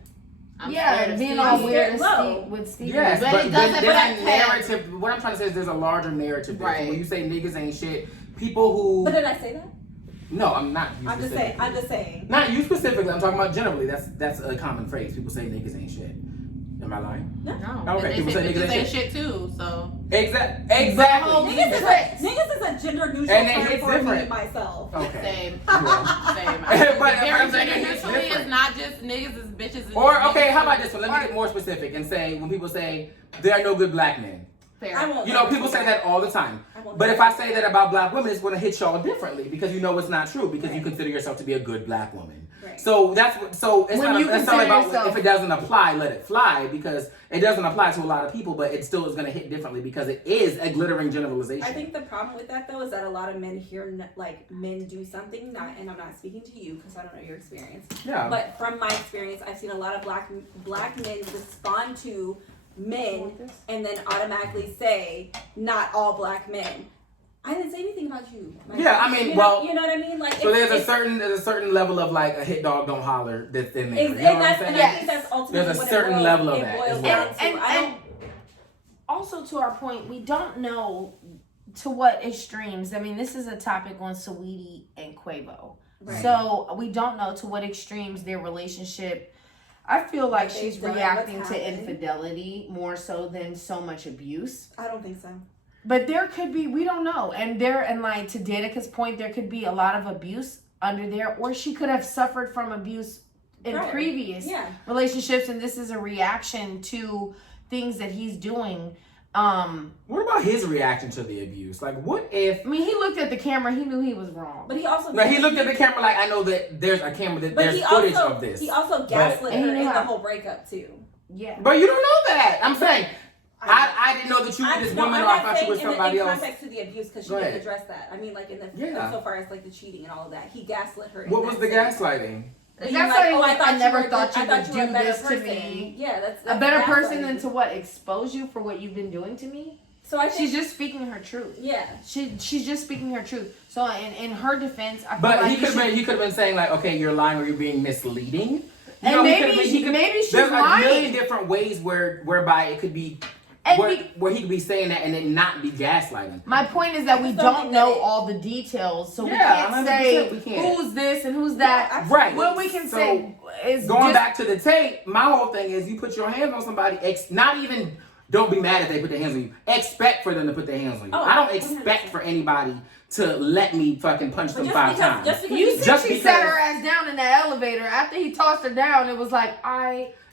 being all weird with Steve. Yes, But but it doesn't there's affect a narrative. What I'm trying to say is there's a larger narrative there. Right. So when you say niggas ain't shit, people who... but did I say that? No, I'm not. I'm just saying. Not you specifically. I'm talking about generally. That's a common phrase. People say niggas ain't shit. Am I lying? No. Okay, They people say say niggas ain't shit too, so. Exactly. Niggas is a gender neutral And term it's for me different. myself. Okay. Same. Yeah. Same. But Very I'm saying gender it's neutrally different. is not just niggas is bitches. And Or okay, how about this one? Let me get more specific and say when people say there are no good black men. Fair. I won't. You know, people say that all the time. But if I say that about black women, it's going to hit y'all differently because you know it's not true because you consider yourself to be a good black woman. Right. So that's what. So it's When not you necessarily consider about yourself- if it doesn't apply, let it fly because it doesn't apply to a lot of people, but it still is going to hit differently because it is a glittering generalization. I think the problem with that though is that a lot of men hear like men do something, and I'm not speaking to you because I don't know your experience. Yeah. But from my experience, I've seen a lot of black men respond to men and then automatically say not all black men. I didn't say anything about you. Like, Yeah, I mean, you well, know what I mean. Like, so there's a certain level of like a hit dog don't holler that's in there. You know and what I'm saying? I think that's ultimately There's a what certain it boils, level of it that boils as down well. to. And also to our point, we don't know to what extremes. I mean, this is a topic on Saweetie and Quavo. Right. So we don't know to what extremes their relationship. I feel like They've she's done, reacting what's to happened. infidelity more so than so much abuse. I don't think so. But there could be, we don't know. And like to Danica's point, there could be a lot of abuse under there, or she could have suffered from abuse in Right. previous relationships, and this is a reaction to things that he's doing. What about his reaction to the abuse? Like, what if? I mean, he looked at the camera, he knew he was wrong. But he also He looked at the camera like, I know that there's a camera, that but there's he footage also, of this. He also But- gaslit And he her knew in the how- whole breakup too. Yeah. But you don't know that. I'm saying, I didn't know that you were this woman, or I thought you were somebody in else. context to the abuse, because she Go didn't ahead. address that. I mean, like in Yeah. so far as like the cheating and all of that, he gaslit her. What in was that the sense. gaslighting? Being That's like, why oh, I I never were thought good- you I would thought you were do a better this to person. me. Yeah, that's A better person gaslighting. than to what? Expose you for what you've been doing to me? So I think She's just speaking her truth. yeah. She's just speaking her truth. So in her defense, I feel But like he could have been saying like, okay, you're lying or you're being misleading. And he maybe could've been- maybe she's there's a lying. million different ways whereby it could be And where he could be saying that and it not be gaslighting. my point is that we just don't don't think know that it- all the details, so we Yeah, can't 100% say we can't. who's this and who's that. Right. What we can So, say is Going just, back to the tape, my whole thing is you put your hands on somebody, not even don't be mad if they put their hands on you. Expect for them to put their hands on you. Oh, I don't expect 100%. for anybody to let me fucking punch But them just 5 because, times. just because you said just she sat because- her ass down in that elevator after he tossed her down. It was like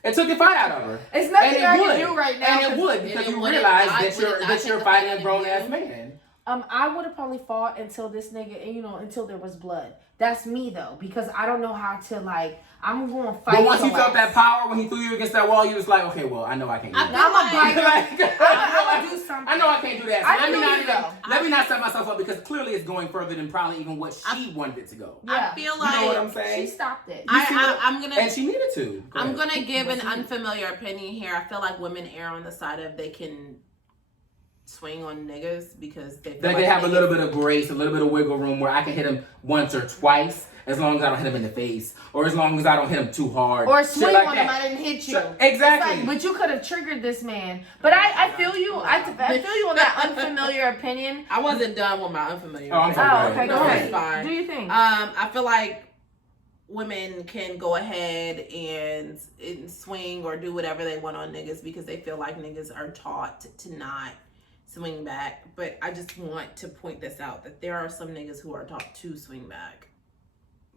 It took the fight out of her. it's nothing And I it would. can do right now. And it would And because it you would realize not- that would it you're not that take you're the fighting fight a out grown of ass you? man. I would have probably fought until this nigga, until there was blood. That's me though, because I don't know how to I'm going to fight. But once you your felt ass. that power when he threw you against that wall, you was like, okay, well, I know I can't do I that. feel I'm a like- bite. I'm gonna do something. I know I can't do that. So I let me know not you even, know. let me not set myself up because clearly it's going further than probably even what she wanted it to go. Yeah. I feel You like know what I'm She saying? stopped it. I'm gonna And she needed to. Go I'm ahead. gonna give an unfamiliar opinion here. I feel like women err on the side of they can swing on niggas because they feel Like they have a little bit of grace, a little bit of wiggle room where I can hit him once or twice as long as I don't hit him in the face or as long as I don't hit him too hard. Or Shit swing like on that. him, I didn't hit you. So- exactly. It's like, but you could have triggered this man. But I feel you. I feel you on that unfamiliar opinion. I wasn't done with my unfamiliar. Oh, I'm sorry. Oh, okay, No, go it's ahead. fine. Do you think? I feel like women can go ahead and swing or do whatever they want on niggas because they feel like niggas are taught to not swing back. But I just want to point this out that there are some niggas who are taught to swing back.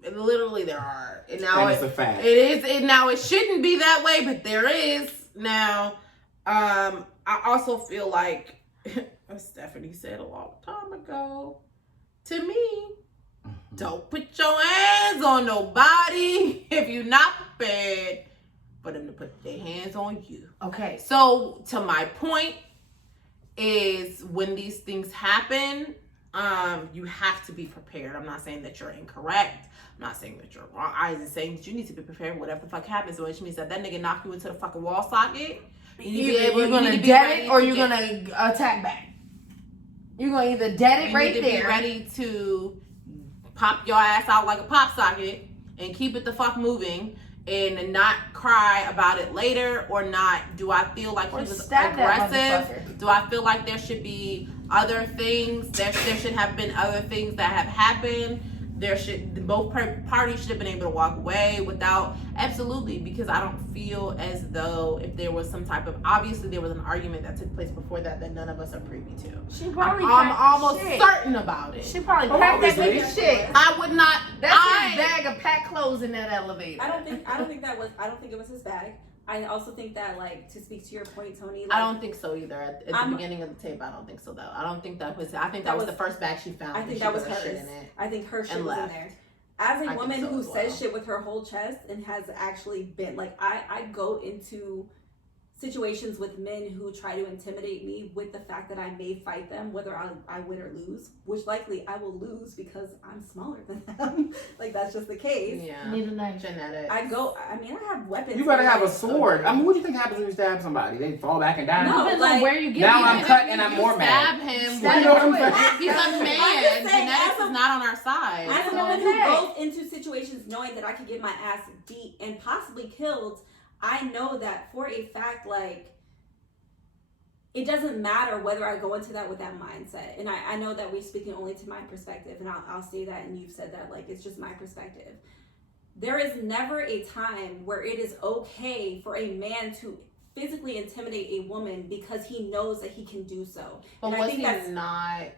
Literally, there are. And now And it's a fact. it is. Now it shouldn't be that way, but there is. Now, I also feel like as Stephanie said a long time ago, to me, don't put your hands on nobody if you're not prepared for them to put their hands on you. Okay. So, to my point is when these things happen, you have to be prepared. I'm not saying that you're incorrect. I'm not saying that you're wrong. I just saying that you need to be prepared whatever the fuck happens, which means that nigga knock you into the fucking wall socket. You need to be able, You're you gonna need to be dead ready it or to you're get- gonna attack back. You're gonna either dead it you right need to there. be ready to pop your ass out like a pop socket and keep it the fuck moving and not cry about it later or not. Do I feel like Or he was stab that aggressive? motherfucker. Do I feel like there should be other things? There should have been other things that have happened. Both parties should have been able to walk away without, absolutely, because I don't feel as though if there was some type of, obviously there was an argument that took place before that none of us are privy to. She probably I'm packed almost shit. certain about it. She probably Oh, packed that obviously. nigga shit. I would not. That's his bag of packed clothes in that elevator. I don't think it was his bag. I also think that, like, to speak to your point, Tony, I don't think so either. At the I'm- beginning of the tape, I don't think so though. I don't think that was. I think That that was was- the first bag she found. I and think she that was put her shit hers. in it. I think her shit and was in left. there. As a I think woman so who as says well. shit with her whole chest and has actually been like, I go into situations with men who try to intimidate me with the fact that I may fight them, whether I win or lose, which likely I will lose because I'm smaller than them. Like, that's just the case. Yeah. Need a knife. Genetics. I have weapons. You better but, have a like, sword. I mean, what do you think happens when you stab somebody? They fall back and die? No, Depends like- on where you get Now it. I'm cut and I'm You more stab mad. him. Stab You know what I'm him saying? quick. He's a I'm man. just saying, Genetics as a- is not on our side. As a So, woman who okay. goes into situations knowing that I could get my ass beat and possibly killed, I know that for a fact, like, it doesn't matter whether I go into that with that mindset. And I know that we're speaking only to my perspective, and I'll say that, and you've said that, like, it's just my perspective. There is never a time where it is okay for a man to physically intimidate a woman because he knows that he can do so. But And I was think he that's not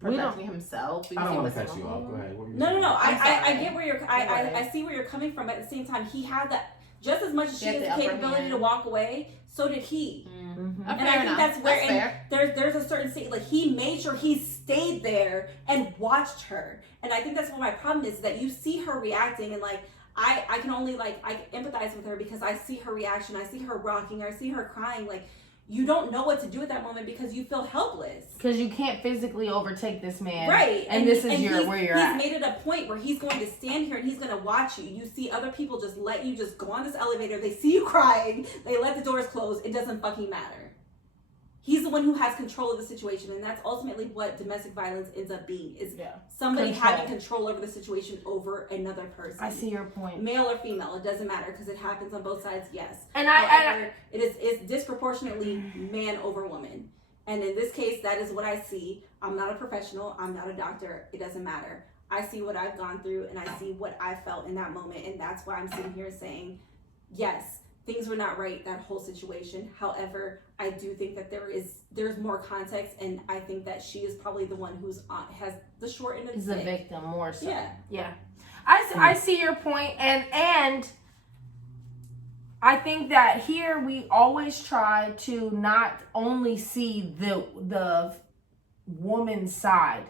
We don't- protecting himself? I Because don't he want to was cut you off. Go ahead. What were you No. saying? I'm I sorry. get where you're. You're I right. see where you're coming from. But at the same time, he had that just as much as He she had has the the upper capability hand. to walk away. So did he. Mhm. And Fair I think enough. that's where fair. there's a certain state. Like, he made sure he stayed there and watched her. And I think that's what my problem is, that you see her reacting, and like I can only, like, I empathize with her because I see her reaction. I see her rocking. I see her crying. Like, you don't know what to do at that moment because you feel helpless. Because you can't physically overtake this man. Right. And this is he's- where you're he's at. made it a point where he's going to stand here and he's going to watch you. You see other people just let you just go on this elevator. They see you crying. They let the doors close. It doesn't fucking matter. he's the one who has control of the situation, and that's ultimately what domestic violence ends up being, is somebody having control over the situation over another person. I see your point. Male or female, it doesn't matter, because it happens on both sides, yes. And However, it's disproportionately man over woman. And in this case, that is what I see. I'm not a professional. I'm not a doctor. It doesn't matter. I see what I've gone through, and I see what I felt in that moment, and that's why I'm sitting here saying, yes, things were not right, that whole situation. However, I do think that there's more context, and I think that she is probably the one who's has the short end of the stick. Is the victim more so. Yeah. I see your point, and I think that here we always try to not only see the woman's side,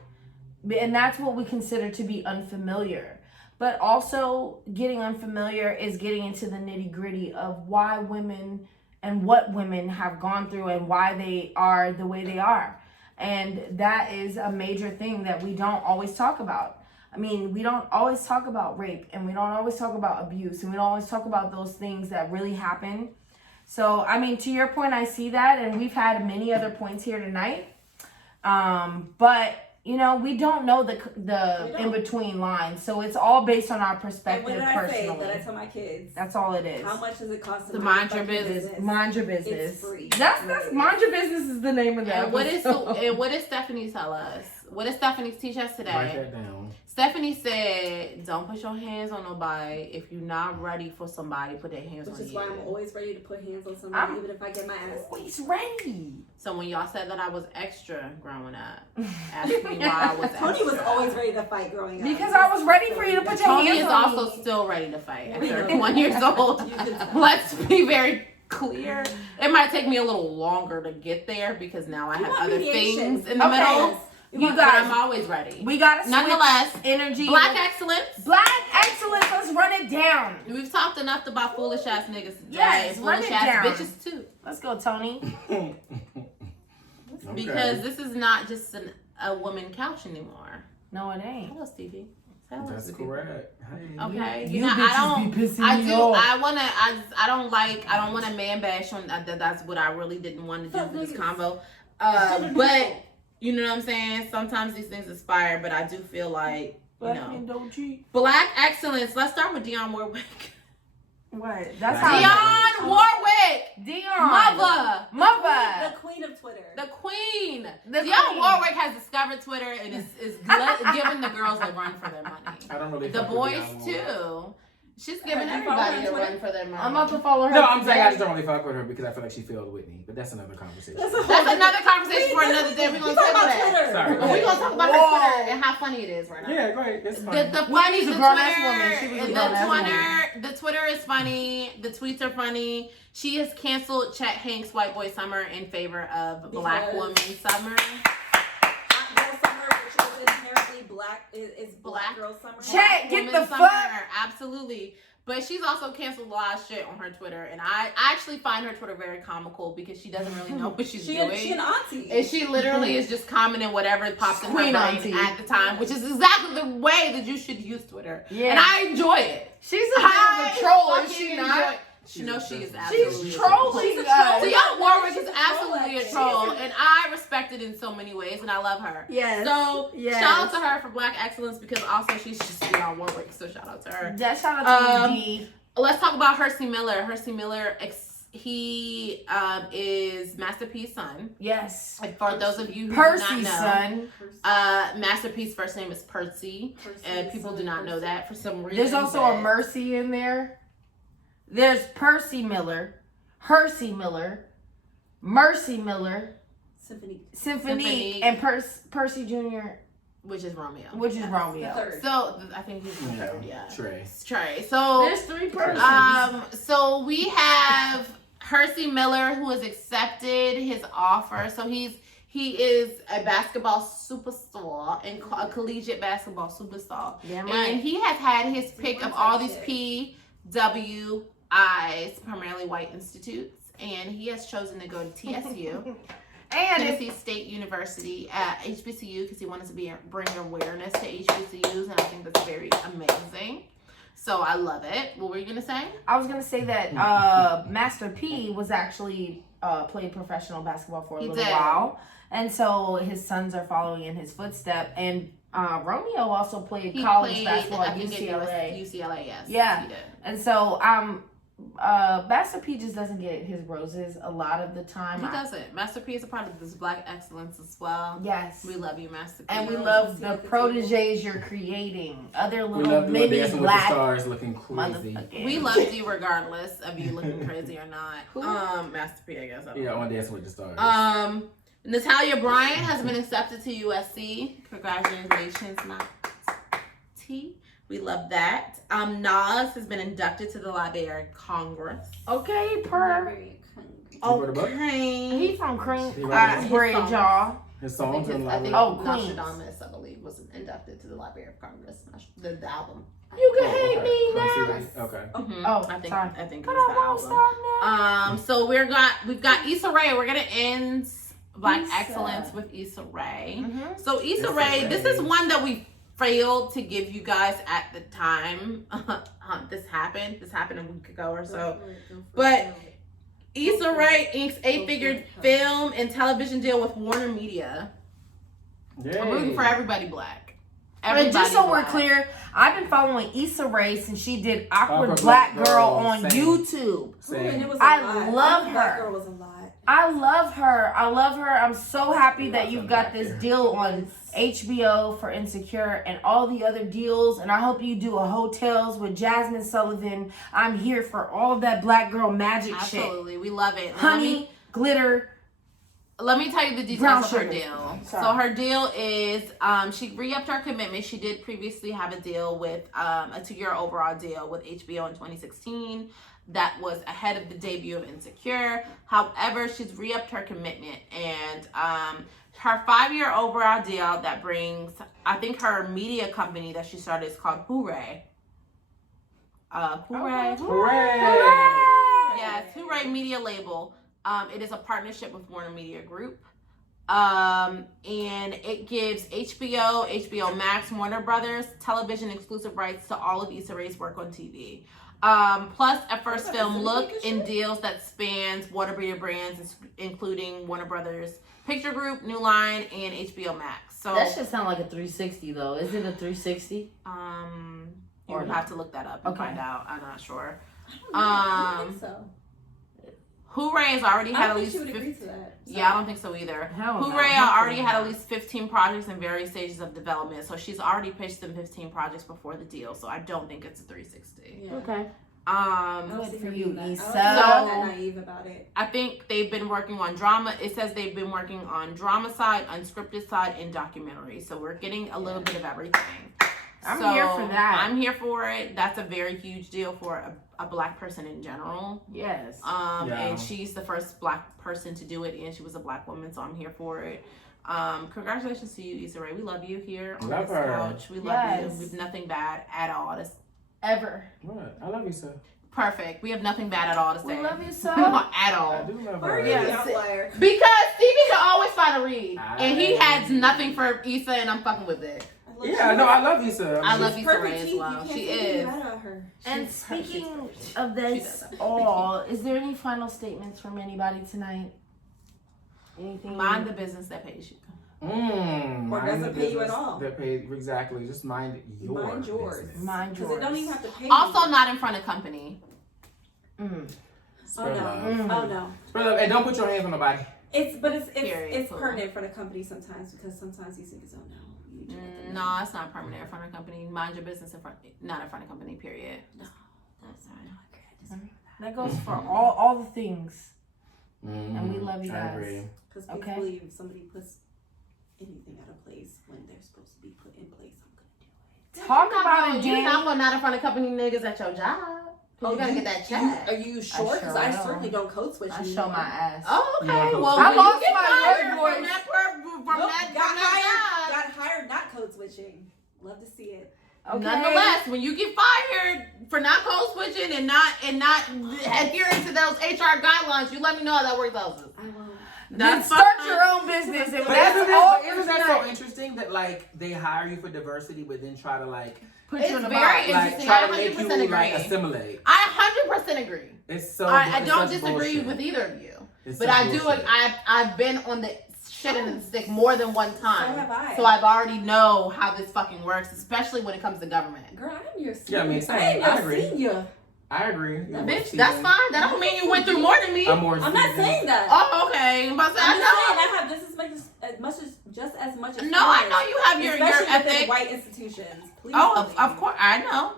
and that's what we consider to be unfamiliar. But also getting unfamiliar is getting into the nitty gritty of why women and what women have gone through and why they are the way they are. And that is a major thing that we don't always talk about. I mean, we don't always talk about rape, and we don't always talk about abuse, and we don't always talk about those things that really happen. So, I mean, to your point, I see that, and we've had many other points here tonight. But you know, we don't know the in-between lines, so it's all based on our perspective. And what did personally. I say that I tell my kids? That's all it is. How much does it cost to mind your business? Mind your business. It's free. That's mind your business is the name of that. And what did Stephanie tell us? What did Stephanie teach us today? Write that down. Stephanie said, don't put your hands on nobody. If you're not ready for somebody, put their hands on you. Which is why I'm always ready to put hands on somebody, even if I get my ass beat. Always ready. So when y'all said that I was extra growing up, ask me why I was extra. Tony was always ready to fight growing up. Because I was ready for you to put your Tony hands is on also me. still ready to fight at 31 years old. Let's be very clear. It might take me a little longer to get there because now I have other things in the middle. You But guys, I'm always ready. we gotta switch Nonetheless, energy. Black excellence. Black excellence. Let's run it down. We've talked enough about foolish ass niggas today. Yes, run foolish it ass down. bitches too. Let's go, Tony. Because this is not just a woman couch anymore. No, it ain't. Hello, Stevie. Tell That's us, Stevie. correct. Hey, Okay, You know, bitches be pissing I me do. off. I don't want to man bash on that. That's what I really didn't want to do for this combo. But you know what I'm saying. Sometimes these things inspire, but I do feel like Black men don't cheat. Black excellence. Let's start with Dionne Warwick. What? That's Black how. Dionne Warwick, Dionne. Mother. The queen of Twitter. the queen. The Dionne queen. Warwick has discovered Twitter and is giving the girls a run for their money. I don't really The fuck with boys Dionne Warwick. too. She's giving Do you follow her everybody a on Twitter? run for their money. I'm about to follow her. No, I'm saying I today. just don't really fuck with her because I feel like she failed Whitney. But that's another conversation. That's another conversation for another day. We're gonna talk about that. Twitter. Sorry. We're gonna talk about her Twitter and how funny it is right now. Yeah, great. It's fine. The funny, Whitney's a the grown-ass Twitter, woman. She was a grown-ass woman. the Twitter is funny. The tweets are funny. She has canceled Chet Hanks' White Boy Summer in favor of Black Woman Summer. Hot Girl Summer, which is inherently black, is Black Girl Summer. Chet, get Woman the Summer, fuck. Absolutely. But she's also canceled a lot of shit on her Twitter, and I actually find her Twitter very comical because she doesn't really know what she's doing. She an auntie. And she literally is just commenting whatever pops in her Queen brain auntie. at the time, which is exactly the way that you should use Twitter. Yeah. And I enjoy it. She's a bit of a troll, is fucking she enjoy not? it. No, she is She's absolutely trolling She's a us. troll. Dionne Warwick She's is a troll, absolutely a actually. troll, and I respect it in so many ways, and I love her. Yes. So Yes. shout out to her for Black excellence because also she's just Dionne Warwick. So shout out to her. Yeah, shout out to you, D. Let's talk about Hersey Miller. Hersey Miller, he is Masterpiece's son. Yes. And for those of you who Percy's do not know, son. Masterpiece's first name is Percy, and people do not know that for some reason. There's also but- a Mercy in there. There's Percy Miller, Hersey Miller, Mercy Miller, Symphony, and Percy Jr., which is Romeo. which is The Romeo. third. So I think he's the third, yeah. Trey. Trey. So There's 3 Percys. so we have Hersey Miller who has accepted his offer. So he is a basketball superstar and a collegiate basketball superstar. Damn And right. he has had his pick of all these PWIs, primarily white institutes, and he has chosen to go to TSU. And it's Tennessee State University at HBCU because he wanted to bring awareness to HBCUs, and I think that's very amazing. So I love it. What were you gonna say? I was gonna say that Master P was actually played professional basketball for a He little did. while, and so his sons are following in his footstep. And Romeo also played college basketball at UCLA. UCLA, yes. Yeah. He did. And so Master P just doesn't get his roses a lot of the time. He doesn't. Master P is a part of this Black excellence as well. Yes. We love you, Master P. And we love the proteges you're creating. Other We little love doing mini Dancing with the black Stars looking crazy. motherfuckers. We love you regardless of you looking crazy or not. Who? Master P, I guess. I don't Yeah, know. on Dancing with the Stars. Natalia Bryant has been accepted to USC. Congratulations, Matt T. We love that. Nas has been inducted to the Library of Congress. Okay, per. Very hungry. wrote a book? Okay. He from Cream He wrote his Bridge, songs. y'all. His I songs think, and I think Oh, Queens. Nostradamus, I believe, was inducted to the Library of Congress. The album. You can hate me now. Okay. Oh, I think sorry. I think it But was I the won't album. stop now. So we've got Issa Rae. We're gonna end Black Issa. excellence with Issa Rae. Mhm. So Issa Issa Rae, Rae. this is one that we failed to give you guys at the time. This happened a week ago or so. But Issa Rae inks 8-figure film and television deal with Warner Media. I'm rooting for everybody Black. And just so we're Black. clear, I've been following Issa Rae since she did Awkward Awkward Black Black Girl Girl, on same. YouTube. And it was I a lot. love Awkward Black her. Girl was a lot. I love her. I love her. I'm so happy that you've got this deal on HBO for Insecure and all the other deals. And I hope you do a Hotels with Jasmine Sullivan. I'm here for all of that black girl magic shit. Absolutely, we love it. Honey, glitter. Let me tell you the Brown details of her sugar. deal. Sorry. So her deal is she re-upped her commitment. She did previously have a deal with a 2-year overall deal with HBO in 2016 that was ahead of the debut of Insecure. However, she's re-upped her commitment, and her 5-year overall deal that brings, I think her media company that she started is called Hooray. Hooray. Hooray! Yes, Hooray Media Label. It is a partnership with Warner Media Group. And it gives HBO Max, Warner Brothers television exclusive rights to all of Issa Rae's work on TV. Plus a first film look in deals that spans Warner Media brands, including Warner Brothers Picture Group, New Line, and HBO Max. So That should sound like a 360 though. Is it a 360? you Or would not. have to look that up and Okay. find out. I'm not sure. I don't think so. Hooray has already I had don't at think she least would agree 50. to that. Yeah, I don't think so either. Hell no. Hooray Hopefully already had not. at least 15 projects in various stages of development, so she's already pitched them 15 projects before the deal. So I don't think it's a 360. Yeah. Okay. I don't Good see for her you, doing that. I don't Issa. think she's that naive about it. I think they've been working on drama. It says they've been working on drama side, unscripted side, and documentary. So we're getting a little bit of everything. I'm So, here for that. I'm here for it. That's a very huge deal for a black person in general. Yes. Yeah. And she's the first black person to do it, and she was a black woman, so I'm here for it. Congratulations to you, Issa Rae. We love you here on Love this her. couch. We love Yes. you. We've nothing bad at all. That's Ever. What? I love you, sir. perfect. We have nothing bad at all to We say. love you so. at I all. do love Or her. you Yeah. the outlier. Because Stevie can always find a read, and he has nothing for Issa, and I'm fucking with it. Yeah, no, I love you, sir. I love She's Issa Rae perfect as teeth. well. You can't She say anything is. bad about her. And She's speaking perfect. of She this does that. all, is there any final statements from anybody tonight? Anything? Mind the business that pays you. Or Mind doesn't the pay you at business all. That pays exactly. Just mind your Mind yours. business. Mind Because yours. it don't even have to pay Also, you. not in front of company. Mm. Spread no. love. Mm. Oh no. Spread love. And don't put your hands on nobody. It's Period. pertinent for the company sometimes because sometimes these niggas don't know. You need to let them know. No, it's not permanent in front of company. Mind your business in front, not in front of company. Period. That's fine. I disagree with that. That goes for all the things. And we love you I guys. agree. Because Okay. people believe if somebody puts anything out of place when they're supposed to be put in place, I'm gonna do it. Talk about it, You're not Danny. going not in front of company niggas at your job. You gotta get that check. Are you sure? Because sure I will. certainly don't code switch. I anymore. show my ass. Oh, okay. You wanna go Well, to- when I you lost get my fired word from voice. that Nope, job. got hired not code switching. Love to see it. Okay. Nonetheless, when you get fired for not code switching and not adhering to those HR guidelines, you let me know how that works out. I won't. Then That's start fine. your own business. If But that's isn't all that, isn't that so interesting that like they hire you for diversity, but then try to like put It's you in a very box. Like interesting. try I to make you 100% like agree. assimilate. I 100% agree. It's so. I it's don't such disagree bullshit. with either of you. It's But such I do. bullshit. I've been on the shit and the stick more than one time. So have I. So I've already know how this fucking works, especially when it comes to government. Girl, I'm your senior. Yeah, I mean, I same. am I your agree. senior. I agree. Bitch, that's fine. That don't mean you went through more than me. I'm more. I'm not seasoned. saying that. Oh, okay. I'm about to say, I'm I just saying know. I have just as much. No, I know you have your especially within ethic. white institutions. Please Oh, believe of me. course, I know.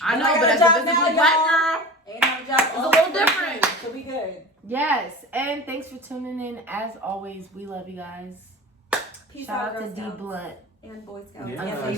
I But know, I but got as a a job visible now, black y'all. girl, Ain't no job. it's a little different. So we good. Yes, and thanks for tuning in. As always, we love you guys. Peace Shout out Girl to D Scouts Blunt. and Boy Scouts Yeah. and Unfamiliar. female